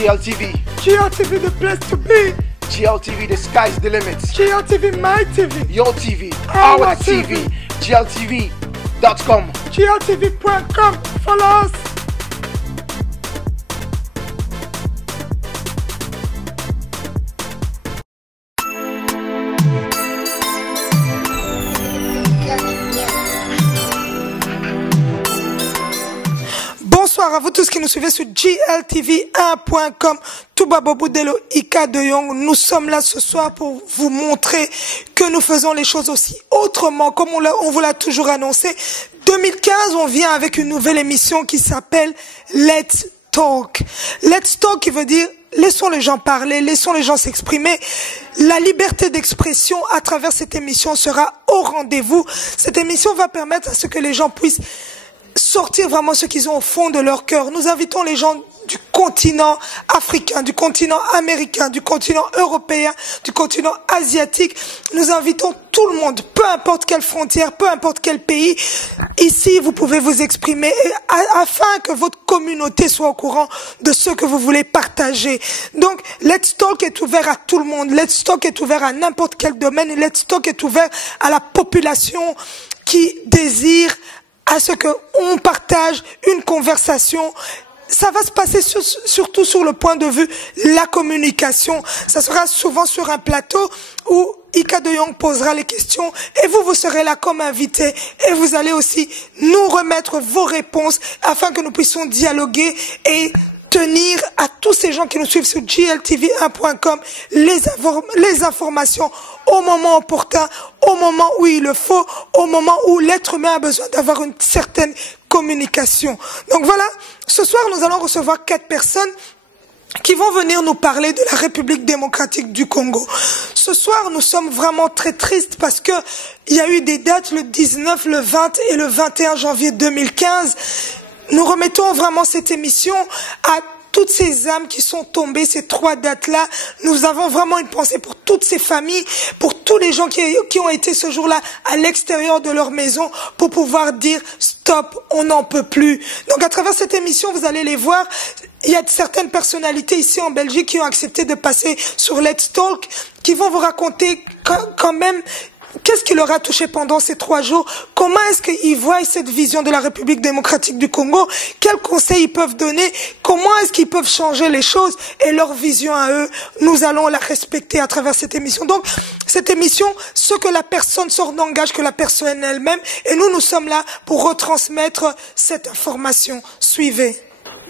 GLTV. GLTV, the place to be. GLTV, the sky's the limit. GLTV, my TV. Your TV, Our TV. GLTV.com. GLTV.com. Follow us. Bonsoir à vous tous qui nous suivez sur GLTV1.com. Touba Boudelo Ika de Young. Nous sommes là ce soir pour vous montrer que nous faisons les choses aussi autrement, comme on vous l'a toujours annoncé. 2015, on vient avec une nouvelle émission qui s'appelle Let's Talk. Let's Talk qui veut dire laissons les gens parler, laissons les gens s'exprimer. La liberté d'expression à travers cette émission sera au rendez-vous. Cette émission va permettre à ce que les gens puissent sortir vraiment ce qu'ils ont au fond de leur cœur. Nous invitons les gens du continent africain, du continent américain, du continent européen, du continent asiatique. Nous invitons tout le monde, peu importe quelle frontière, peu importe quel pays. Ici, vous pouvez vous exprimer afin que votre communauté soit au courant de ce que vous voulez partager. Donc, Let's Talk est ouvert à tout le monde. Let's Talk est ouvert à n'importe quel domaine. Let's Talk est ouvert à la population qui désire à ce qu'on partage une conversation. Ça va se passer surtout sur le point de vue la communication. Ça sera souvent sur un plateau où Ika de Young posera les questions et vous serez là comme invité et vous allez aussi nous remettre vos réponses afin que nous puissions dialoguer et tenir à tous ces gens qui nous suivent sur GLTV1.com les informations au moment opportun, au moment où il le faut, au moment où l'être humain a besoin d'avoir une certaine communication. Donc voilà, ce soir nous allons recevoir 4 personnes qui vont venir nous parler de la République démocratique du Congo. Ce soir, nous sommes vraiment très tristes parce que il y a eu des dates le 19, le 20 et le 21 janvier 2015. Nous remettons vraiment cette émission à toutes ces âmes qui sont tombées ces 3 dates-là. Nous avons vraiment une pensée pour toutes ces familles, pour tous les gens qui ont été ce jour-là à l'extérieur de leur maison pour pouvoir dire stop, on n'en peut plus. Donc à travers cette émission, vous allez les voir. Il y a certaines personnalités ici en Belgique qui ont accepté de passer sur Let's Talk, qui vont vous raconter quand même qu'est-ce qui leur a touché pendant ces 3 jours? Comment est-ce qu'ils voient cette vision de la République démocratique du Congo? Quels conseils ils peuvent donner? Comment est-ce qu'ils peuvent changer les choses? Et leur vision à eux, nous allons la respecter à travers cette émission. Donc, cette émission, ce que la personne sort n'engage que la personne elle-même. Et nous sommes là pour retransmettre cette information. Suivez.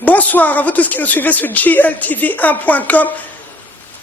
Bonsoir à vous tous qui nous suivez sur GLTV1.com.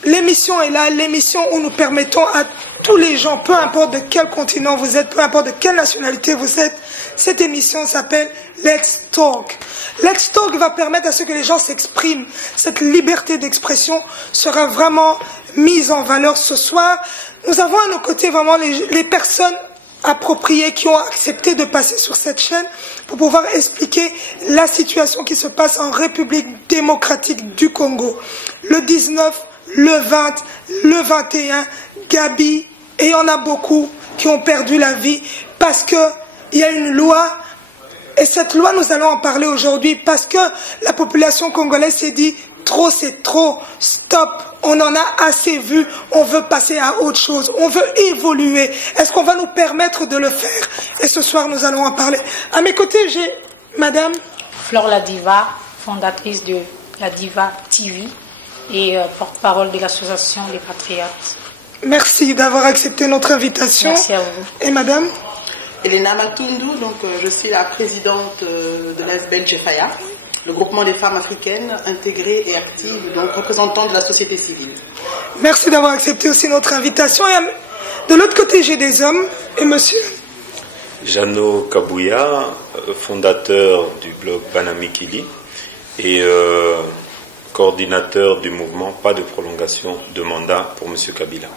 L'émission est là, l'émission où nous permettons à tous les gens, peu importe de quel continent vous êtes, peu importe de quelle nationalité vous êtes, cette émission s'appelle Let's Talk. Let's Talk va permettre à ce que les gens s'expriment. Cette liberté d'expression sera vraiment mise en valeur ce soir. Nous avons à nos côtés vraiment les personnes appropriées qui ont accepté de passer sur cette chaîne pour pouvoir expliquer la situation qui se passe en République démocratique du Congo. Le 19, le 20, le 21, Gabi, et il y en a beaucoup qui ont perdu la vie parce que il y a une loi, et cette loi nous allons en parler aujourd'hui parce que la population congolaise s'est dit trop c'est trop, stop, on en a assez vu, on veut passer à autre chose, on veut évoluer. Est-ce qu'on va nous permettre de le faire? Et ce soir nous allons en parler. À mes côtés j'ai Madame Flore La Diva, fondatrice de La Diva TV et porte-parole de l'association des Patriotes. Merci d'avoir accepté notre invitation. Merci à vous. Et Madame Elena Matundu, donc je suis la présidente de l'ASBEL Jefaya, le groupement des femmes africaines intégrées et actives, donc représentantes de la société civile. Merci d'avoir accepté aussi notre invitation. Et de l'autre côté, j'ai des hommes. Et monsieur Jano Kabouya, fondateur du blog Banamikili et coordinateur du mouvement Pas de prolongation de mandat pour M. Kabila.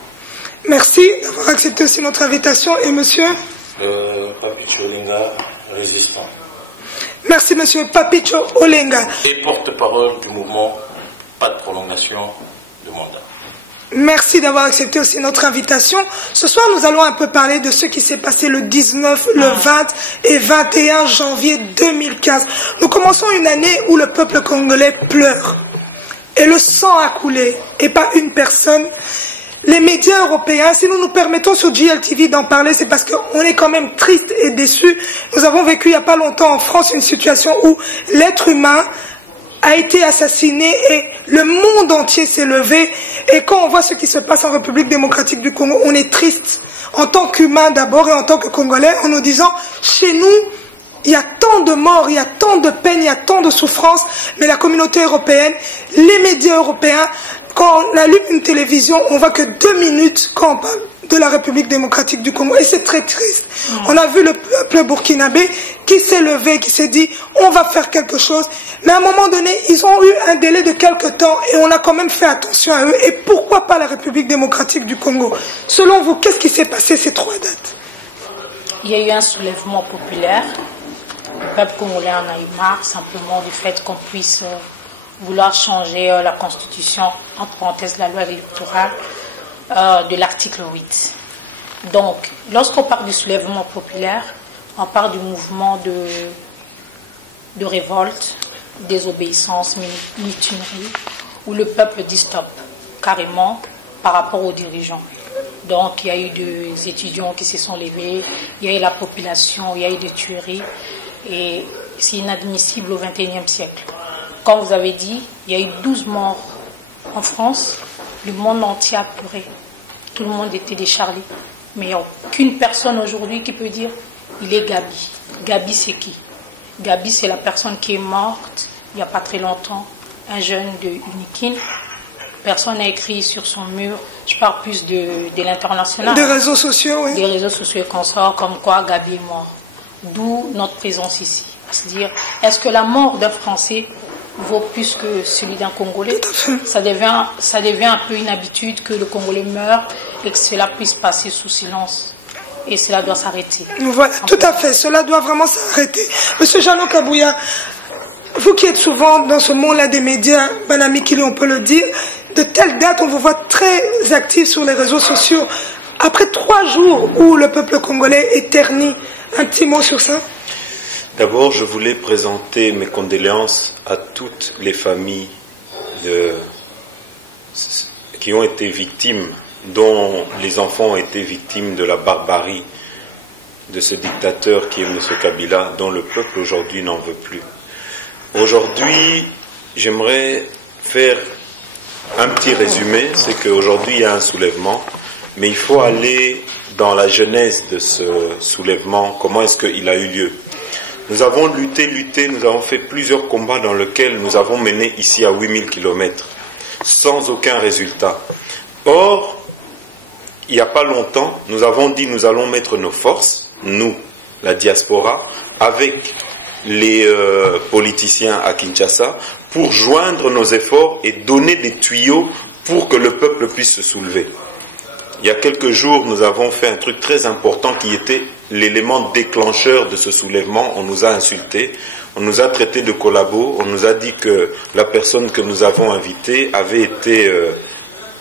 Merci d'avoir accepté aussi notre invitation. Et monsieur Papicho Olenga, résistant. Merci monsieur Papicho Olenga. Et porte-parole du mouvement Pas de prolongation de mandat. Merci d'avoir accepté aussi notre invitation. Ce soir, nous allons un peu parler de ce qui s'est passé le 19, le 20 et 21 janvier 2015. Nous commençons une année où le peuple congolais pleure. et le sang a coulé, et pas une personne. Les médias européens, si nous nous permettons sur GLTV d'en parler, c'est parce qu'on est quand même triste et déçu. Nous avons vécu il n'y a pas longtemps en France une situation où l'être humain a été assassiné et le monde entier s'est levé. Et quand on voit ce qui se passe en République démocratique du Congo, on est triste en tant qu'humain d'abord et en tant que Congolais en nous disant, chez nous, il y a tant de morts, il y a tant de peine, il y a tant de souffrances, mais la communauté européenne, les médias européens, quand on allume une télévision, on voit que 2 minutes quand on parle de la République démocratique du Congo. Et c'est très triste. On a vu le peuple burkinabé qui s'est levé, qui s'est dit, on va faire quelque chose. Mais à un moment donné, ils ont eu un délai de quelques temps et on a quand même fait attention à eux. Et pourquoi pas la République démocratique du Congo? Selon vous, qu'est-ce qui s'est passé ces 3 dates? Il y a eu un soulèvement populaire. Le peuple congolais en a eu marre simplement du fait qu'on puisse vouloir changer la constitution, entre parenthèses la loi électorale, de l'article 8. Donc, lorsqu'on parle du soulèvement populaire, on parle du mouvement de révolte, désobéissance, mutinerie, où le peuple dit stop, carrément, par rapport aux dirigeants. Donc, il y a eu des étudiants qui se sont levés, il y a eu la population, il y a eu des tueries. Et c'est inadmissible au XXIe siècle. Comme vous avez dit, il y a eu 12 morts en France. Le monde entier a pleuré. Tout le monde était décharné. Mais il n'y a aucune personne aujourd'hui qui peut dire il est Gabi. Gabi, c'est qui? Gabi, c'est la personne qui est morte il n'y a pas très longtemps. Un jeune de Unikin. Personne n'a écrit sur son mur. Je parle plus de l'international. Des réseaux sociaux, oui. Des réseaux sociaux et consorts, comme quoi Gabi est mort. D'où notre présence ici. À se dire, est-ce que la mort d'un Français vaut plus que celui d'un Congolais? Ça devient un peu une habitude que le Congolais meure et que cela puisse passer sous silence. Et cela doit s'arrêter. Voilà, tout à fait. Cela doit vraiment s'arrêter. Monsieur Jeannot Kabouya, vous qui êtes souvent dans ce monde-là des médias, Banami Kili, on peut le dire, de telle date, on vous voit très actif sur les réseaux sociaux. Après 3 jours où le peuple congolais est terni, un petit mot sur ça? D'abord, je voulais présenter mes condoléances à toutes les familles qui ont été victimes, dont les enfants ont été victimes de la barbarie de ce dictateur qui est M. Kabila, dont le peuple aujourd'hui n'en veut plus. Aujourd'hui, j'aimerais faire un petit résumé, c'est qu'aujourd'hui il y a un soulèvement, mais il faut aller dans la genèse de ce soulèvement, comment est-ce qu'il a eu lieu. Nous avons lutté, nous avons fait plusieurs combats dans lesquels nous avons mené ici à 8000 km, sans aucun résultat. Or, il n'y a pas longtemps, nous avons dit nous allons mettre nos forces, nous, la diaspora, avec les politiciens à Kinshasa, pour joindre nos efforts et donner des tuyaux pour que le peuple puisse se soulever. Il y a quelques jours, nous avons fait un truc très important qui était l'élément déclencheur de ce soulèvement. On nous a insultés, on nous a traités de collabos, on nous a dit que la personne que nous avons invitée avait été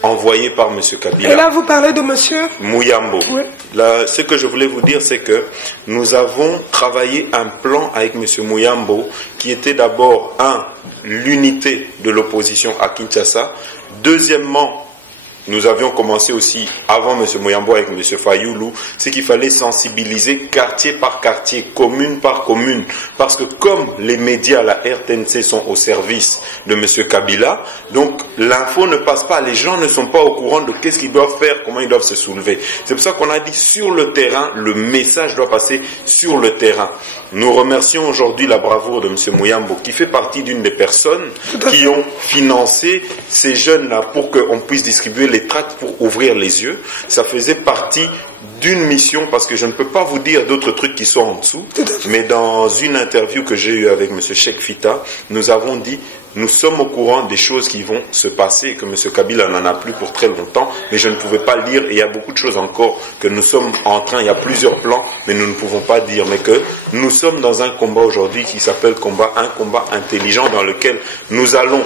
envoyée par M. Kabila. Et là, vous parlez de M. Muyambo. Oui. Là, ce que je voulais vous dire, c'est que nous avons travaillé un plan avec M. Muyambo qui était d'abord, l'unité de l'opposition à Kinshasa. Deuxièmement, nous avions commencé aussi, avant M. Muyambo avec M. Fayoulou, c'est qu'il fallait sensibiliser quartier par quartier, commune par commune, parce que comme les médias, la RTNC sont au service de M. Kabila, donc l'info ne passe pas, les gens ne sont pas au courant de qu'est-ce qu'ils doivent faire, comment ils doivent se soulever. C'est pour ça qu'on a dit sur le terrain, le message doit passer sur le terrain. Nous remercions aujourd'hui la bravoure de M. Muyambo, qui fait partie d'une des personnes qui ont financé ces jeunes-là pour qu'on puisse distribuer les tracts pour ouvrir les yeux. Ça faisait partie d'une mission, parce que je ne peux pas vous dire d'autres trucs qui sont en dessous, mais dans une interview que j'ai eue avec M. Cheikh Fita, nous avons dit nous sommes au courant des choses qui vont se passer, que M. Kabila n'en a plus pour très longtemps, mais je ne pouvais pas lire, et il y a beaucoup de choses encore que nous sommes en train, il y a plusieurs plans, mais nous ne pouvons pas dire, mais que nous sommes dans un combat aujourd'hui qui s'appelle un combat intelligent dans lequel nous allons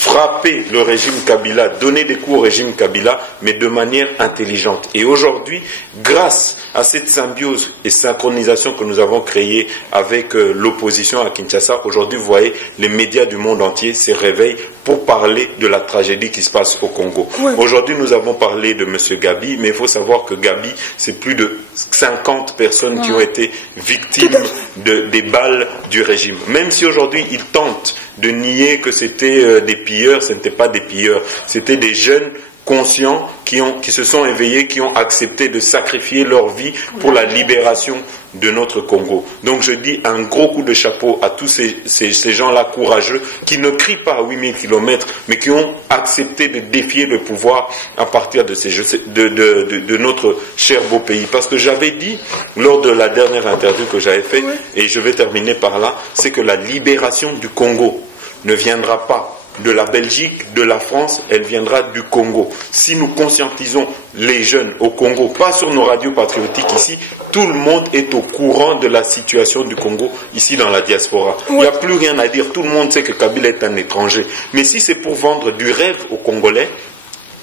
frapper le régime Kabila, donner des coups au régime Kabila, mais de manière intelligente. Et aujourd'hui, grâce à cette symbiose et synchronisation que nous avons créée avec l'opposition à Kinshasa, aujourd'hui, vous voyez, les médias du monde entier se réveillent pour parler de la tragédie qui se passe au Congo. Oui. Aujourd'hui, nous avons parlé de M. Gabi, mais il faut savoir que Gabi, c'est plus de 50 personnes qui ont été victimes des balles du régime. Même si aujourd'hui, ils tentent de nier que c'était des pilleurs, ce n'était pas des pilleurs, c'était des jeunes conscients qui se sont éveillés, qui ont accepté de sacrifier leur vie pour la libération de notre Congo. Donc je dis un gros coup de chapeau à tous ces gens-là courageux qui ne crient pas à 8000 km, mais qui ont accepté de défier le pouvoir à partir de notre cher beau pays. Parce que j'avais dit lors de la dernière interview que j'avais faite, et je vais terminer par là, c'est que la libération du Congo ne viendra pas de la Belgique, de la France, elle viendra du Congo. Si nous conscientisons les jeunes au Congo, pas sur nos radios patriotiques ici, tout le monde est au courant de la situation du Congo ici dans la diaspora. Il n'y a plus rien à dire, tout le monde sait que Kabila est un étranger. Mais si c'est pour vendre du rêve aux Congolais,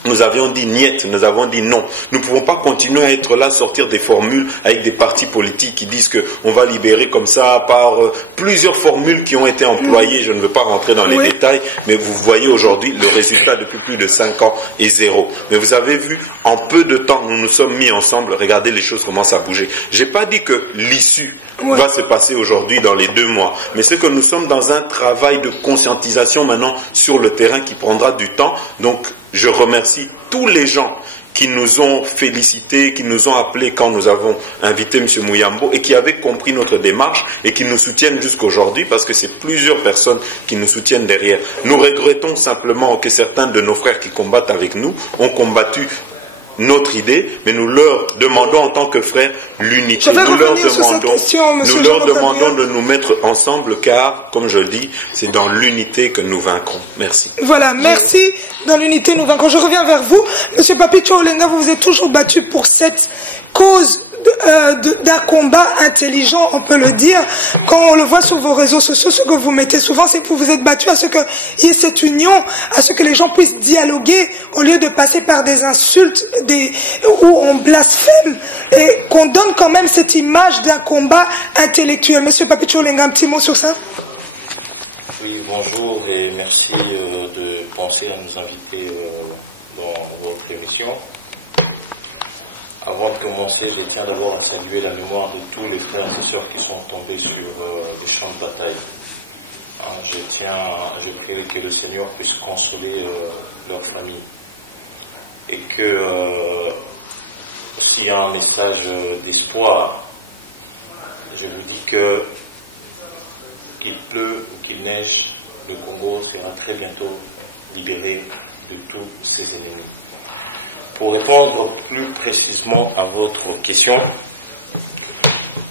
nous avions dit niet, nous avons dit non. Nous ne pouvons pas continuer à être là, sortir des formules avec des partis politiques qui disent qu'on va libérer comme ça par plusieurs formules qui ont été employées. Je ne veux pas rentrer dans les détails, mais vous voyez aujourd'hui le résultat depuis plus de 5 ans est zéro. Mais vous avez vu, en peu de temps, nous nous sommes mis ensemble, regardez les choses commencent à bouger. Je n'ai pas dit que l'issue va se passer aujourd'hui dans les 2 mois, mais c'est que nous sommes dans un travail de conscientisation maintenant sur le terrain qui prendra du temps. Donc, je remercie tous les gens qui nous ont félicités, qui nous ont appelés quand nous avons invité M. Muyambo et qui avaient compris notre démarche et qui nous soutiennent jusqu'aujourd'hui parce que c'est plusieurs personnes qui nous soutiennent derrière. Nous regrettons simplement que certains de nos frères qui combattent avec nous ont combattu notre idée, mais nous leur demandons en tant que frères l'unité. Nous leur demandons de nous mettre ensemble car, comme je le dis, c'est dans l'unité que nous vaincrons. Merci. Voilà, merci. Dans l'unité, nous vaincrons. Je reviens vers vous. Monsieur Papicho Olenga, vous vous êtes toujours battu pour cette cause d'un combat intelligent, on peut le dire. Quand on le voit sur vos réseaux sociaux, ce que vous mettez souvent, c'est que vous vous êtes battu à ce qu'il y ait cette union, à ce que les gens puissent dialoguer au lieu de passer par des insultes où on blasphème et qu'on donne quand même cette image d'un combat intellectuel. Monsieur Papicho Olenga, un petit mot sur ça? Oui, bonjour et merci de penser à nous inviter dans votre émission. Avant de commencer, je tiens d'abord à saluer la mémoire de tous les frères et sœurs qui sont tombés sur les champs de bataille. Je prie que le Seigneur puisse consoler leur famille. Et que s'il y a un message d'espoir, je vous dis que qu'il pleut ou qu'il neige, le Congo sera très bientôt libéré de tous ses ennemis. Pour répondre plus précisément à votre question,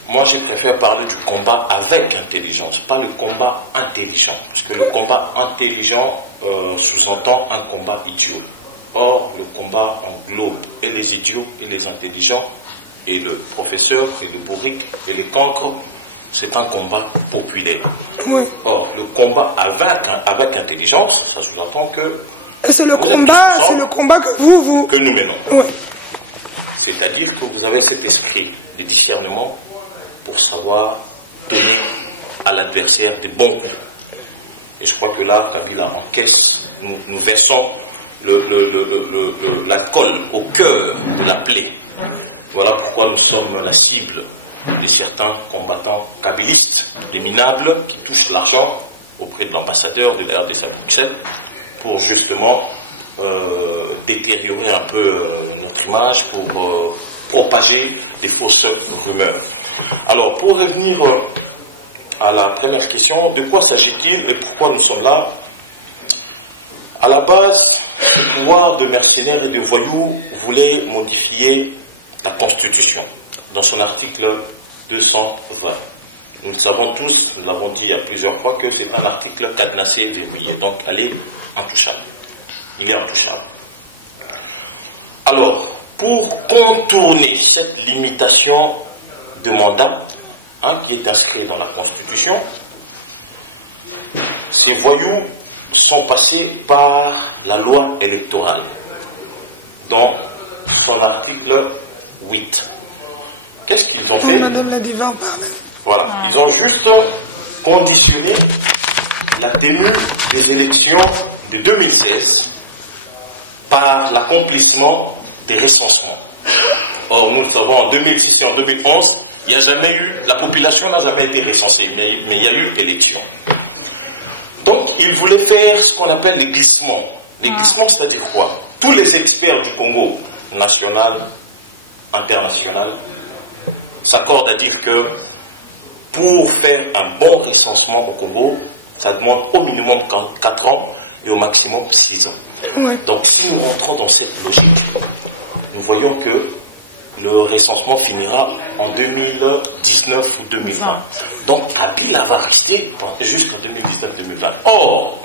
moi je préfère parler du combat avec intelligence, pas le combat intelligent. Parce que le combat intelligent sous-entend un combat idiot. Or, le combat englobe et les idiots et les intelligents, et le professeur, et le bourrique, et les cancres. C'est un combat populaire. Oui. Or, le combat avec intelligence, ça sous-entend que c'est le combat que nous menons. Oui. C'est-à-dire que vous avez cet esprit de discernement pour savoir donner à l'adversaire des bons coups. Et je crois que là, Kabila encaisse, nous versons la colle au cœur de la plaie. Voilà pourquoi nous sommes la cible de certains combattants kabilistes, des minables, qui touchent l'argent auprès de l'ambassadeur de la RDC à Bruxelles, pour justement détériorer un peu notre image, pour propager des fausses rumeurs. Alors, pour revenir à la première question, de quoi s'agit-il et pourquoi nous sommes là? À la base, le pouvoir de mercenaires et de voyous voulait modifier la Constitution dans son article 220. Nous le savons tous, nous l'avons dit à plusieurs fois, que c'est un article cadenassé et verrouillé. Donc, elle est intouchable. Il est intouchable. Alors, pour contourner cette limitation de mandat, qui est inscrite dans la Constitution, ces voyous sont passés par la loi électorale, dans son article 8. Qu'est-ce qu'ils ont fait? Madame la Diva en parle. Voilà, ils ont juste conditionné la tenue des élections de 2016 par l'accomplissement des recensements. Or, nous le savons, en 2006 et en 2011, il n'y a jamais eu, la population n'a jamais été recensée, mais il y a eu élection. Donc, il voulait faire ce qu'on appelle les glissements. Les glissements, c'est-à-dire quoi? Tous les experts du Congo, national, international, s'accordent à dire que pour faire un bon recensement au Congo, ça demande au minimum 4 ans et au maximum 6 ans. Ouais. Donc, si nous rentrons dans cette logique, nous voyons que le recensement finira en 2019 ou 2020. Donc, Kabila va rester jusqu'en 2019-2020. Or,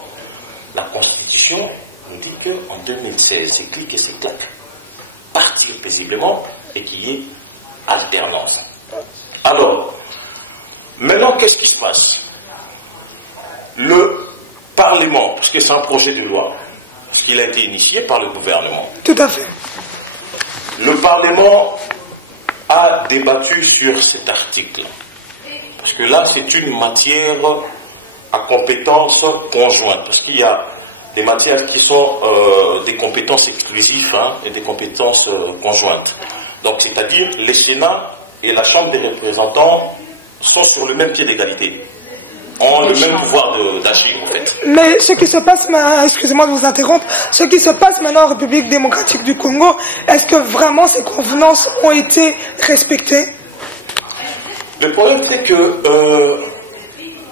la Constitution nous dit qu'en 2016, c'est clic et c'est clac. Partir paisiblement et qu'il y ait alternance. Alors, maintenant, qu'est-ce qui se passe? Le Parlement, parce que c'est un projet de loi, parce qu'il a été initié par le gouvernement. Tout à fait. Le Parlement a débattu sur cet article. Parce que là, c'est une matière à compétences conjointes. Parce qu'il y a des matières qui sont des compétences exclusives et des compétences conjointes. Donc, c'est-à-dire, les Sénats et la Chambre des représentants sont sur le même pied d'égalité. Ont le même pouvoir d'agir, en fait. Mais ce qui se passe, excusez-moi de vous interrompre, ce qui se passe maintenant en République démocratique du Congo, est-ce que vraiment ces convenances ont été respectées? Le problème, c'est que,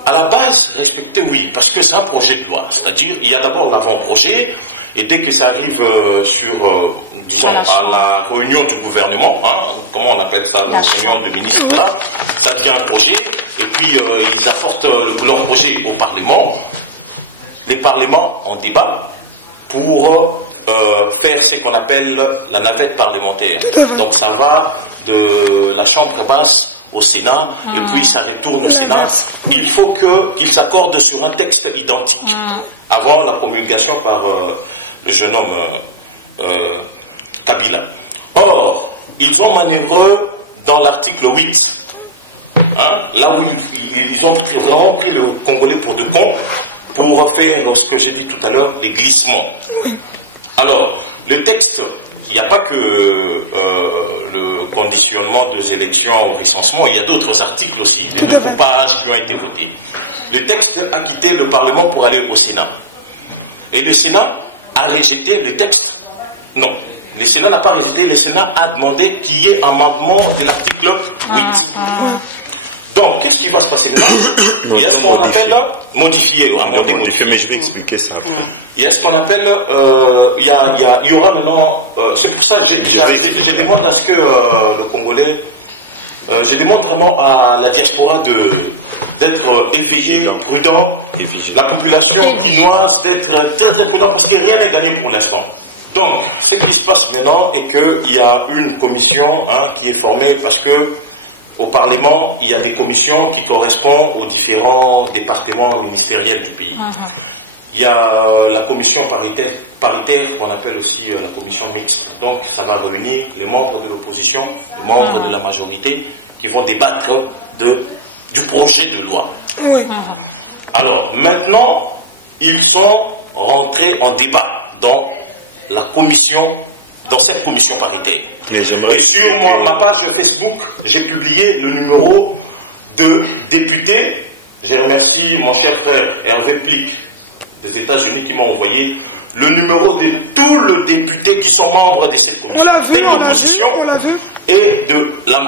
à la base, respecté, oui, parce que c'est un projet de loi. C'est-à-dire, il y a d'abord l'avant-projet, et dès que ça arrive disons, à la réunion du gouvernement, comment on appelle ça, la réunion de ministres, là, ça devient un projet, et puis ils apportent leur projet au Parlement. Les parlements en débat pour faire ce qu'on appelle la navette parlementaire. Donc ça va de la Chambre basse au Sénat, et puis ça retourne au Sénat. Il faut qu'ils s'accordent sur un texte identique avant la promulgation par le jeune homme Kabila. Or, ils ont manœuvré dans l'article 8, là où ils ont vraiment pris le Congolais pour de con, pour faire ce que j'ai dit tout à l'heure, les glissements. Alors, le texte, il n'y a pas que le conditionnement des élections au recensement, il y a d'autres articles aussi, des découpages qui ont été votés. Le texte a quitté le Parlement pour aller au Sénat. Et le Sénat a rejeté le texte. Non, le Sénat n'a pas rejeté, le Sénat a demandé qu'il y ait un amendement de l'article 8. Donc, qu'est-ce qui va se passer maintenant? Il y a ce qu'on appelle modifier, mais je vais expliquer ça après. Il y a ce qu'on appelle, il y aura maintenant, c'est pour ça que je demande à ce que le Congolais, je demande vraiment à la diaspora d'être éveillé, prudent, la population chinoise d'être très prudent parce que rien n'est gagné pour l'instant. Donc, ce qui se passe maintenant est qu'il y a une commission qui est formée parce que au Parlement, il y a des commissions qui correspondent aux différents départements ministériels du pays. Il y a la commission paritaire qu'on appelle aussi la commission mixte. Donc, ça va réunir les membres de l'opposition, les membres de la majorité qui vont débattre du projet de loi. Alors, maintenant, ils sont rentrés en débat dans la commission, dans cette commission paritaire. Et sur ma page Facebook, j'ai publié le numéro de députés. Je remercie mon cher frère Hervé Plic des États-Unis qui m'a envoyé le numéro de tous les députés qui sont membres de cette commission. On l'a vu, on l'a vu. Et de la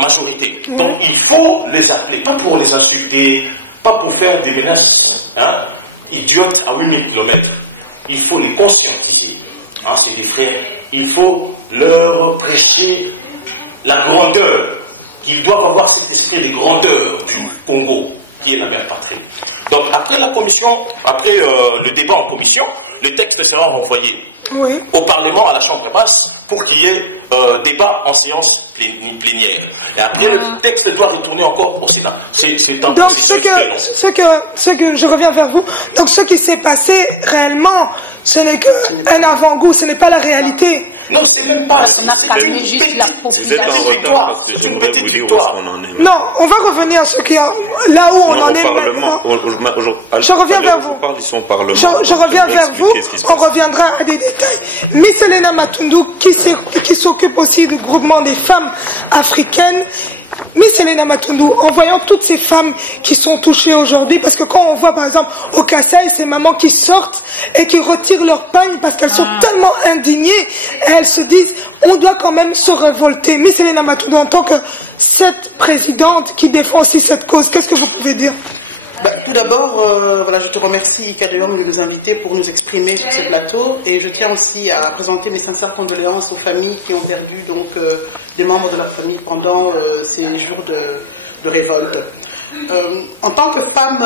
majorité. Donc il faut les appeler, pas pour les insulter, pas pour faire des menaces idiotes à 8000 km. Il faut les conscientiser. C'est des frères. Il faut leur prêcher la grandeur. Ils doivent avoir cet esprit de grandeur du Congo, qui est la mère patrie. Donc après la commission, après le débat en commission, le texte sera renvoyé au Parlement, à la Chambre basse, pour qu'il y ait débat en séance plénière. Et après, le texte doit retourner encore au Sénat. Donc, ce que je reviens vers vous, donc ce qui s'est passé réellement, ce n'est qu'un avant-goût, ce n'est pas la réalité. Non, c'est même pas. On a calmé juste la Vous êtes en population. retard parce que j'aimerais vous dire où est-ce qu'on en est. Non, on va revenir à ce qui a, là où on Non, en au est Parlement. maintenant. Je reviens vers vous. Ils sont au Parlement. Je reviens vers vous, on reviendra à des détails. Miss Elena Matundu, qui s'occupe aussi du groupement des femmes africaines. Miss Elena Matundu, en voyant toutes ces femmes qui sont touchées aujourd'hui, parce que quand on voit par exemple au Kassai, ces mamans qui sortent et qui retirent leur pagne parce qu'elles sont tellement indignées, et elles se disent, on doit quand même se révolter. Miss Elena Matundu, en tant que cette présidente qui défend aussi cette cause, qu'est-ce que vous pouvez dire? Tout d'abord, voilà, je te remercie, Ika de Yong, de nous inviter pour nous exprimer sur ce plateau. Et je tiens aussi à présenter mes sincères condoléances aux familles qui ont perdu donc, des membres de leur famille pendant ces jours de révolte. En tant que femme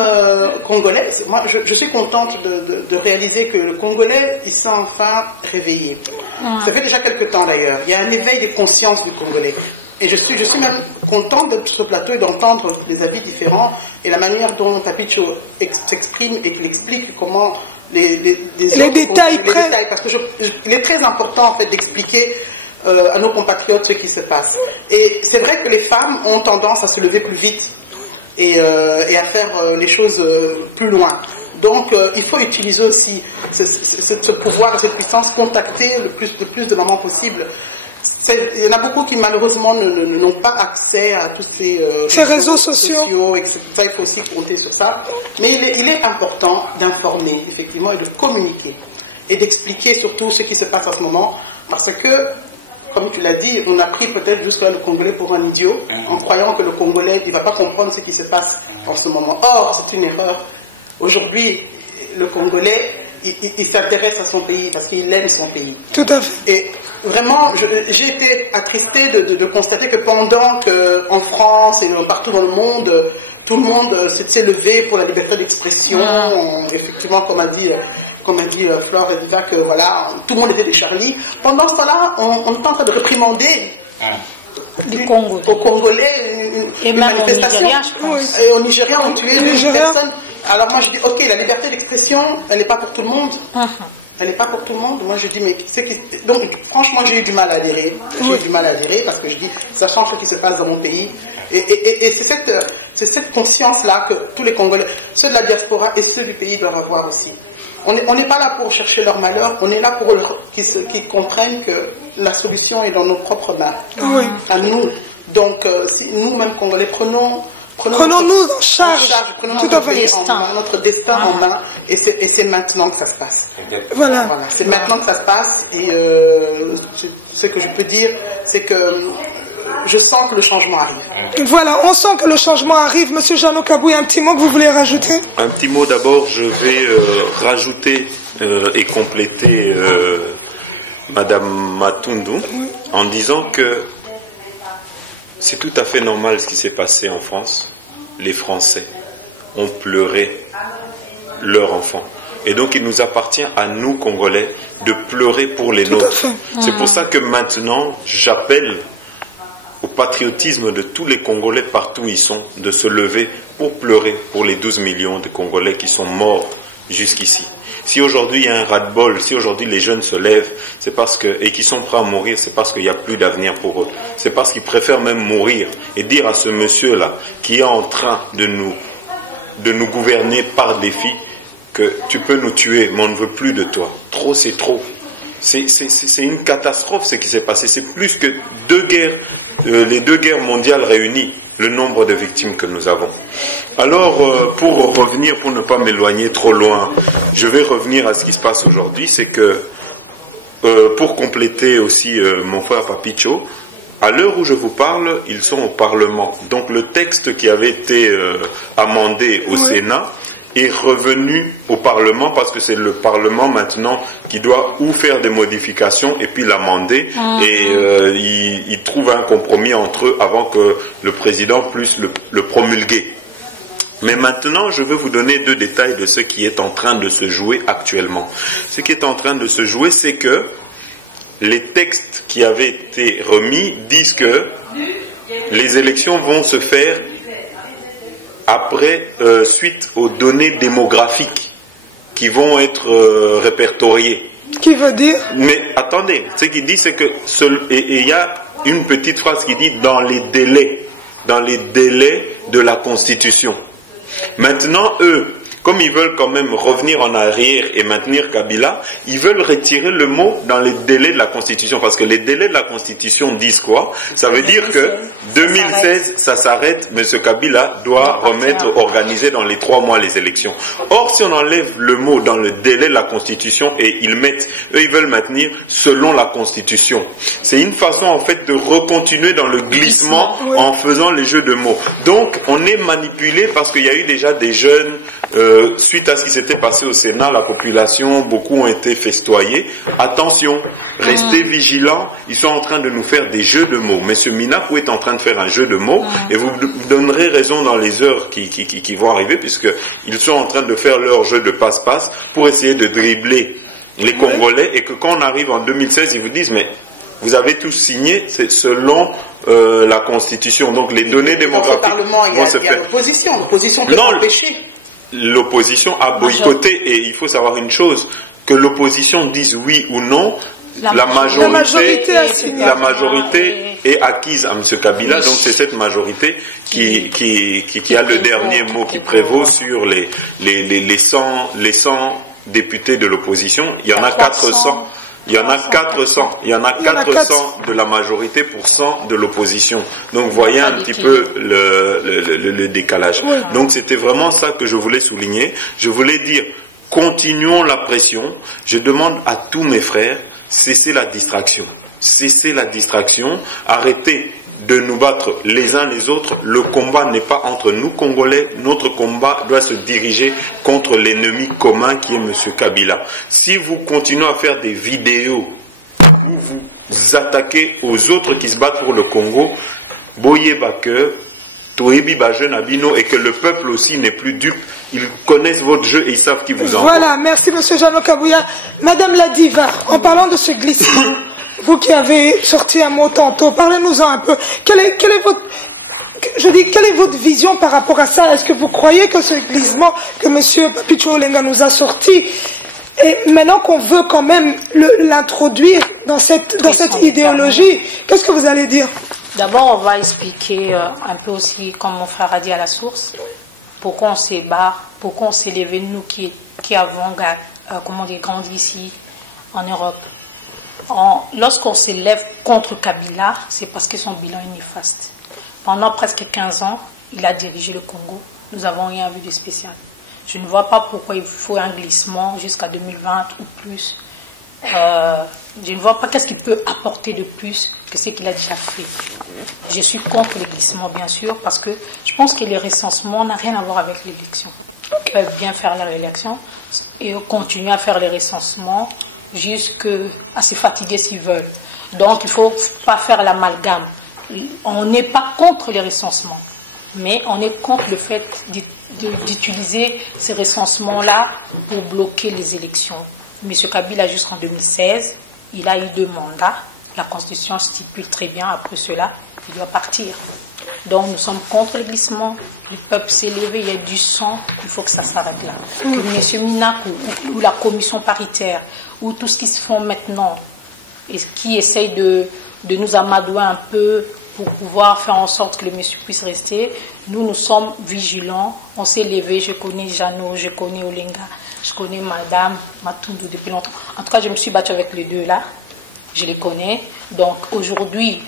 congolaise, moi, je suis contente de réaliser que le Congolais, il s'est enfin réveillé. Ça fait déjà quelques temps d'ailleurs. Il y a un éveil des consciences du Congolais. Et je suis même contente d'être sur ce plateau et d'entendre des avis différents et la manière dont Papicho s'exprime et qu'il explique comment les détails prennent. Parce que il est très important en fait d'expliquer à nos compatriotes ce qui se passe. Et c'est vrai que les femmes ont tendance à se lever plus vite et à faire les choses plus loin. Donc il faut utiliser aussi ce pouvoir, cette puissance, contacter le plus de mamans possible. Il y en a beaucoup qui malheureusement n'ont pas accès à tous ces réseaux sociaux, etc. Il faut aussi compter sur ça. Mais il est important d'informer, effectivement, et de communiquer. Et d'expliquer surtout ce qui se passe en ce moment. Parce que, comme tu l'as dit, on a pris peut-être jusqu'à le Congolais pour un idiot, en croyant que le Congolais ne va pas comprendre ce qui se passe en ce moment. Or, c'est une erreur. Aujourd'hui, le Congolais, il s'intéresse à son pays parce qu'il aime son pays. Tout à fait. Et vraiment, j'ai été attristée de constater que pendant qu'en France et partout dans le monde, tout le monde s'est levé pour la liberté d'expression, effectivement, comme a dit Flore et Viva, que voilà, tout le monde était des Charlie. Pendant ce temps-là, on est en train de réprimander du Congo. Aux Congolais, et une même manifestation. Au Nigeria, je pense. Et au Nigeria, on tuait une personne. Alors moi je dis, ok, la liberté d'expression, elle n'est pas pour tout le monde. Elle n'est pas pour tout le monde. Moi je dis, mais donc franchement j'ai eu du mal à adhérer. J'ai eu du mal à adhérer parce que je dis, sachant ce qui se passe dans mon pays. Et c'est cette conscience-là que tous les Congolais, ceux de la diaspora et ceux du pays doivent avoir aussi. On n'est pas là pour chercher leur malheur, on est là pour qu'ils comprennent que la solution est dans nos propres mains, à nous. Donc, si nous-mêmes Congolais prenons-nous en charge, tout à fait, notre destin en main, et c'est maintenant que ça se passe. Voilà. C'est maintenant que ça se passe, et ce que je peux dire, c'est que je sens que le changement arrive. Voilà, on sent que le changement arrive. Monsieur Jeannot Kabouy, un petit mot que vous voulez rajouter? Un petit mot d'abord, je vais rajouter et compléter Madame Matundu en disant que c'est tout à fait normal ce qui s'est passé en France. Les Français ont pleuré leurs enfants. Et donc il nous appartient à nous, Congolais, de pleurer pour les nôtres. C'est pour ça que maintenant, j'appelle au patriotisme de tous les Congolais partout où ils sont, de se lever pour pleurer pour les 12 millions de Congolais qui sont morts jusqu'ici. Si aujourd'hui il y a un ras-de-bol, si aujourd'hui les jeunes se lèvent, c'est parce que, et qui sont prêts à mourir, c'est parce qu'il n'y a plus d'avenir pour eux. C'est parce qu'ils préfèrent même mourir et dire à ce monsieur-là qui est en train de nous gouverner par défi que tu peux nous tuer, mais on ne veut plus de toi. Trop, c'est trop. C'est une catastrophe ce qui s'est passé. C'est plus que les deux guerres mondiales réunies, le nombre de victimes que nous avons. Alors, pour revenir, pour ne pas m'éloigner trop loin, je vais revenir à ce qui se passe aujourd'hui. C'est que, pour compléter aussi mon frère Papicho, à l'heure où je vous parle, ils sont au Parlement. Donc le texte qui avait été amendé au Sénat est revenu au Parlement parce que c'est le Parlement maintenant qui doit ou faire des modifications et puis l'amender et ils trouvent un compromis entre eux avant que le président puisse le promulguer. Mais maintenant, je veux vous donner 2 détails de ce qui est en train de se jouer actuellement. Ce qui est en train de se jouer, c'est que les textes qui avaient été remis disent que les élections vont se faire après, suite aux données démographiques qui vont être répertoriés. Qui veut dire? Mais attendez, ce qu'il dit, c'est que et il y a une petite phrase qui dit dans les délais de la Constitution. Maintenant, eux, comme ils veulent quand même revenir en arrière et maintenir Kabila, ils veulent retirer le mot dans les délais de la Constitution. Parce que les délais de la Constitution disent quoi? Ça veut dire que 2016, ça s'arrête, mais ce Kabila doit organiser dans les 3 mois les élections. Or, si on enlève le mot dans le délai de la Constitution et ils veulent maintenir selon la Constitution. C'est une façon en fait de recontinuer dans le glissement en faisant les jeux de mots. Donc, on est manipulé parce qu'il y a eu déjà des jeunes... suite à ce qui s'était passé au Sénat, la population, beaucoup ont été festoyés. Attention, restez vigilants, ils sont en train de nous faire des jeux de mots. Monsieur Minakou est en train de faire un jeu de mots et vous donnerez raison dans les heures qui vont arriver puisqu'ils sont en train de faire leur jeu de passe-passe pour essayer de dribbler les Congolais et que quand on arrive en 2016, ils vous disent mais vous avez tous signé, c'est selon la Constitution. Donc les données démographiques vont se faire. L'opposition peut empêcher. L'opposition a boycotté et il faut savoir une chose, que l'opposition dise oui ou non, la majorité est acquise à M. Kabila, donc c'est cette majorité qui a le dernier mot qui prévaut sur les 100 députés de l'opposition. Il y en a 400. Il y en a 400 de la majorité pour 100 de l'opposition. Donc, voyez un petit peu le décalage. Oui. Donc, c'était vraiment ça que je voulais souligner. Je voulais dire, continuons la pression. Je demande à tous mes frères, cessez la distraction. Cessez la distraction. Arrêtez de nous battre les uns les autres. Le combat n'est pas entre nous Congolais. Notre combat doit se diriger contre l'ennemi commun qui est M. Kabila. Si vous continuez à faire des vidéos où vous attaquez aux autres qui se battent pour le Congo, Boye Baker, Toebi Bajeune Abino, et que le peuple aussi n'est plus dupe, ils connaissent votre jeu et ils savent qui vous envoie. Voilà, merci M. Jeannot Kabouya. Madame la diva, en parlant de ce glissement, vous qui avez sorti un mot tantôt, parlez-nous-en un peu. Quelle est votre vision par rapport à ça? Est-ce que vous croyez que ce glissement que M. Papicho Olenga nous a sorti, et maintenant qu'on veut quand même l'introduire dans cette idéologie, qu'est-ce que vous allez dire? D'abord, on va expliquer un peu aussi, comme mon frère a dit à la source, pourquoi on s'est barre, pourquoi on s'est levé, nous qui avons grandi ici en Europe. Lorsqu'on s'élève contre Kabila, c'est parce que son bilan est néfaste. Pendant presque 15 ans, il a dirigé le Congo. Nous n'avons rien vu de spécial. Je ne vois pas pourquoi il faut un glissement jusqu'à 2020 ou plus. Je ne vois pas qu'est-ce qu'il peut apporter de plus que ce qu'il a déjà fait. Je suis contre les glissements, bien sûr, parce que je pense que les recensements n'ont rien à voir avec l'élection. Ils peuvent bien faire leur élection et continuer à faire les recensements jusqu'à se fatiguer s'ils veulent. Donc, il ne faut pas faire l'amalgame. On n'est pas contre les recensements, mais on est contre le fait d'utiliser ces recensements-là pour bloquer les élections. M. Kabila, jusqu'en 2016, il a eu 2 mandats. La Constitution stipule très bien, après cela, il doit partir. Donc nous sommes contre le glissement, le peuple s'est levé, il y a du sang, il faut que ça s'arrête là. Que M. Minakou ou la commission paritaire, ou tout ce qui se fait maintenant, et qui essaye de nous amadouer un peu pour pouvoir faire en sorte que le monsieur puisse rester, nous sommes vigilants, on s'est levé, je connais Jeannot, je connais Olenga, je connais Madame Matundu depuis longtemps. En tout cas, je me suis battue avec les deux là, je les connais. Donc aujourd'hui,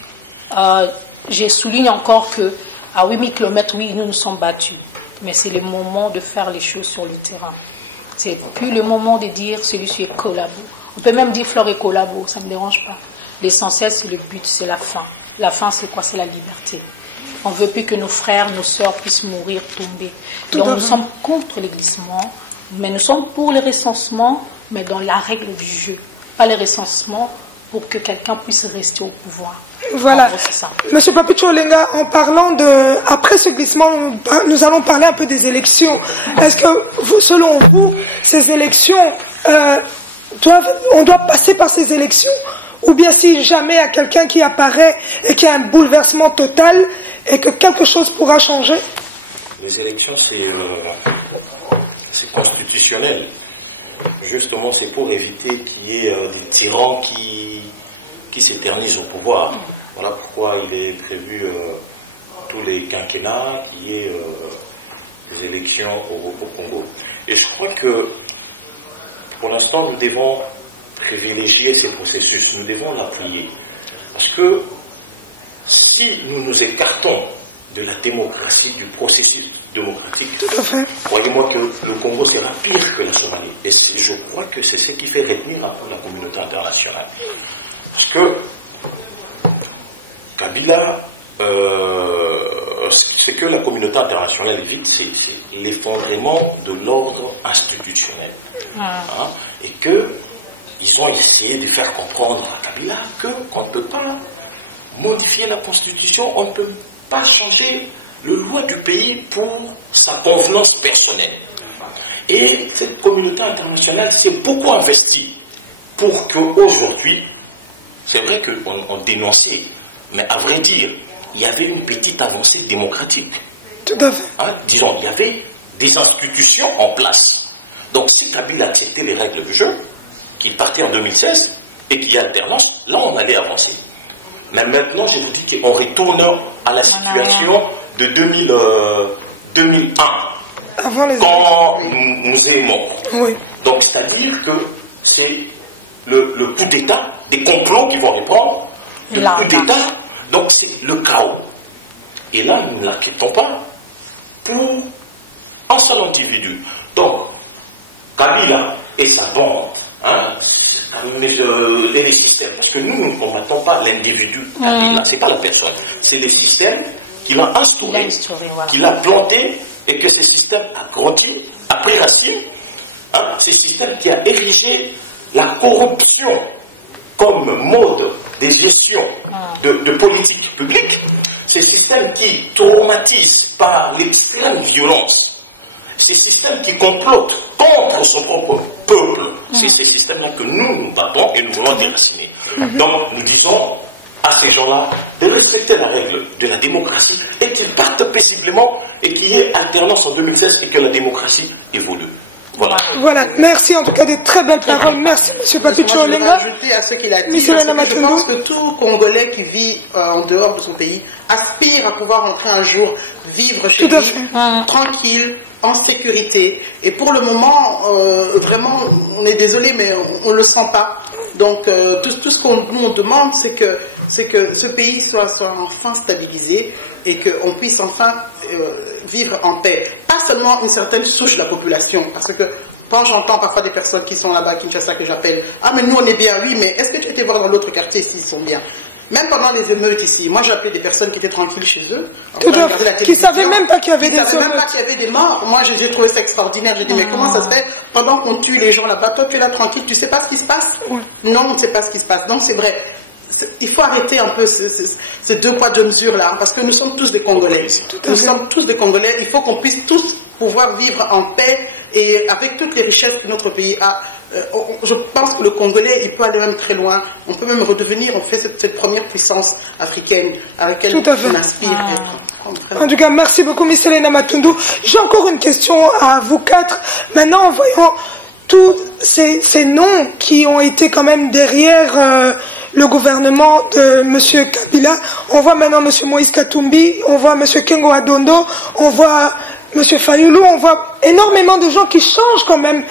je souligne encore que à 8000 km, oui, nous nous sommes battus. Mais c'est le moment de faire les choses sur le terrain. C'est plus le moment de dire celui-ci est collabo. On peut même dire fleur et collabo, ça ne me dérange pas. L'essentiel, c'est le but, c'est la fin. La fin, c'est quoi? C'est la liberté. On ne veut plus que nos frères, nos sœurs puissent mourir, tomber. Donc nous sommes contre les glissements, mais nous sommes pour les recensements, mais dans la règle du jeu. Pas les recensements pour que quelqu'un puisse rester au pouvoir. Voilà. Monsieur Papicho Olenga, en parlant après ce glissement, nous allons parler un peu des élections. Est-ce que, selon vous, ces élections, on doit passer par ces élections? Ou bien si jamais il y a quelqu'un qui apparaît et qui a un bouleversement total et que quelque chose pourra changer? Les élections, c'est constitutionnel. justement, c'est pour éviter qu'il y ait des tyrans qui s'éternisent au pouvoir. Voilà pourquoi il est prévu tous les quinquennats qu'il y ait des élections au Congo. Et je crois que pour l'instant, nous devons privilégier ces processus, nous devons l'appuyer. Parce que si nous nous écartons de la démocratie, du processus démocratique, croyez-moi que le Congo sera pire que la Somalie. Et je crois que c'est ce qui fait retenir un peu la communauté internationale. Parce que Kabila, ce que la communauté internationale évite, c'est l'effondrement de l'ordre institutionnel. Et qu'ils ont essayé de faire comprendre à Kabila qu'on ne peut pas modifier la constitution, on ne peut pas changer le loi du pays pour sa convenance personnelle. Et cette communauté internationale s'est beaucoup investie pour qu'aujourd'hui, c'est vrai qu'on dénonçait, mais à vrai dire, il y avait une petite avancée démocratique. Tout à fait. Disons, il y avait des institutions en place. Donc si Kabila acceptait les règles du jeu, qu'il partait en 2016 et qu'il y a alternance, là on allait avancer. Mais maintenant, je vous dis qu'on retourne à la situation de 2001, quand nous aimons. Oui. Donc c'est-à-dire que c'est le coup d'État, des complots qui vont reprendre, le coup d'État, donc c'est le chaos. Et là, nous ne l'inquiétons pas pour un seul individu. Donc, Kabila et sa bande, les systèmes, parce que nous ne combattons pas l'individu Kabila, c'est pas la personne, c'est les systèmes qu'il a instaurés, qu'il a plantés, et que ce système a grandi, a pris racine, ce système qui a érigé la corruption comme mode de gestion de politique publique, ces systèmes qui traumatisent par l'extrême violence, ces systèmes qui complotent contre son propre peuple, c'est ces systèmes-là que nous battons et nous voulons déraciner. Donc nous disons à ces gens-là de respecter la règle de la démocratie et qu'ils partent paisiblement et qu'il y ait alternance en 2016 et que la démocratie évolue. Voilà, merci en tout cas des très belles paroles. Merci M. Papicho Olenga. Je vais ajouter à ce qu'il a dit, je pense que tout Congolais qui vit en dehors de son pays aspire à pouvoir rentrer un jour vivre chez lui, tranquille, en sécurité. Et pour le moment, vraiment, on est désolé, mais on ne le sent pas. Donc, tout ce qu'on nous demande, c'est que ce pays soit enfin stabilisé et qu'on puisse enfin vivre en paix. Pas seulement une certaine souche de la population, parce que quand j'entends parfois des personnes qui sont là-bas à Kinshasa que j'appelle, ah mais nous on est bien, oui, mais est-ce que tu étais voir dans l'autre quartier s'ils sont bien? Même pendant les émeutes ici, moi j'ai appelé des personnes qui étaient tranquilles chez eux, qui ne savaient même pas qu'il y avait des émeutes. Même pas qu'il y avait des morts. Moi j'ai trouvé ça extraordinaire. J'ai dit mais comment ça se fait pendant qu'on tue les gens là-bas, toi tu es là tranquille, tu sais pas ce qui se passe? Non, on ne sait pas ce qui se passe. Donc c'est vrai. Il faut arrêter un peu ces deux poids deux mesures là, parce que nous sommes tous des Congolais. Nous sommes tous des Congolais. Il faut qu'on puisse tous pouvoir vivre en paix et avec toutes les richesses que notre pays a. Je pense que le Congolais, il peut aller même très loin. On peut même redevenir, on fait cette première puissance africaine à laquelle on aspire. En tout cas, merci beaucoup, Miss Elena Matundu. J'ai encore une question à vous quatre. Maintenant, en voyant tous ces noms qui ont été quand même derrière le gouvernement de M. Kabila, on voit maintenant M. Moïse Katumbi, on voit M. Kengo Adondo, on voit M. Fayoulou, on voit énormément de gens qui changent quand même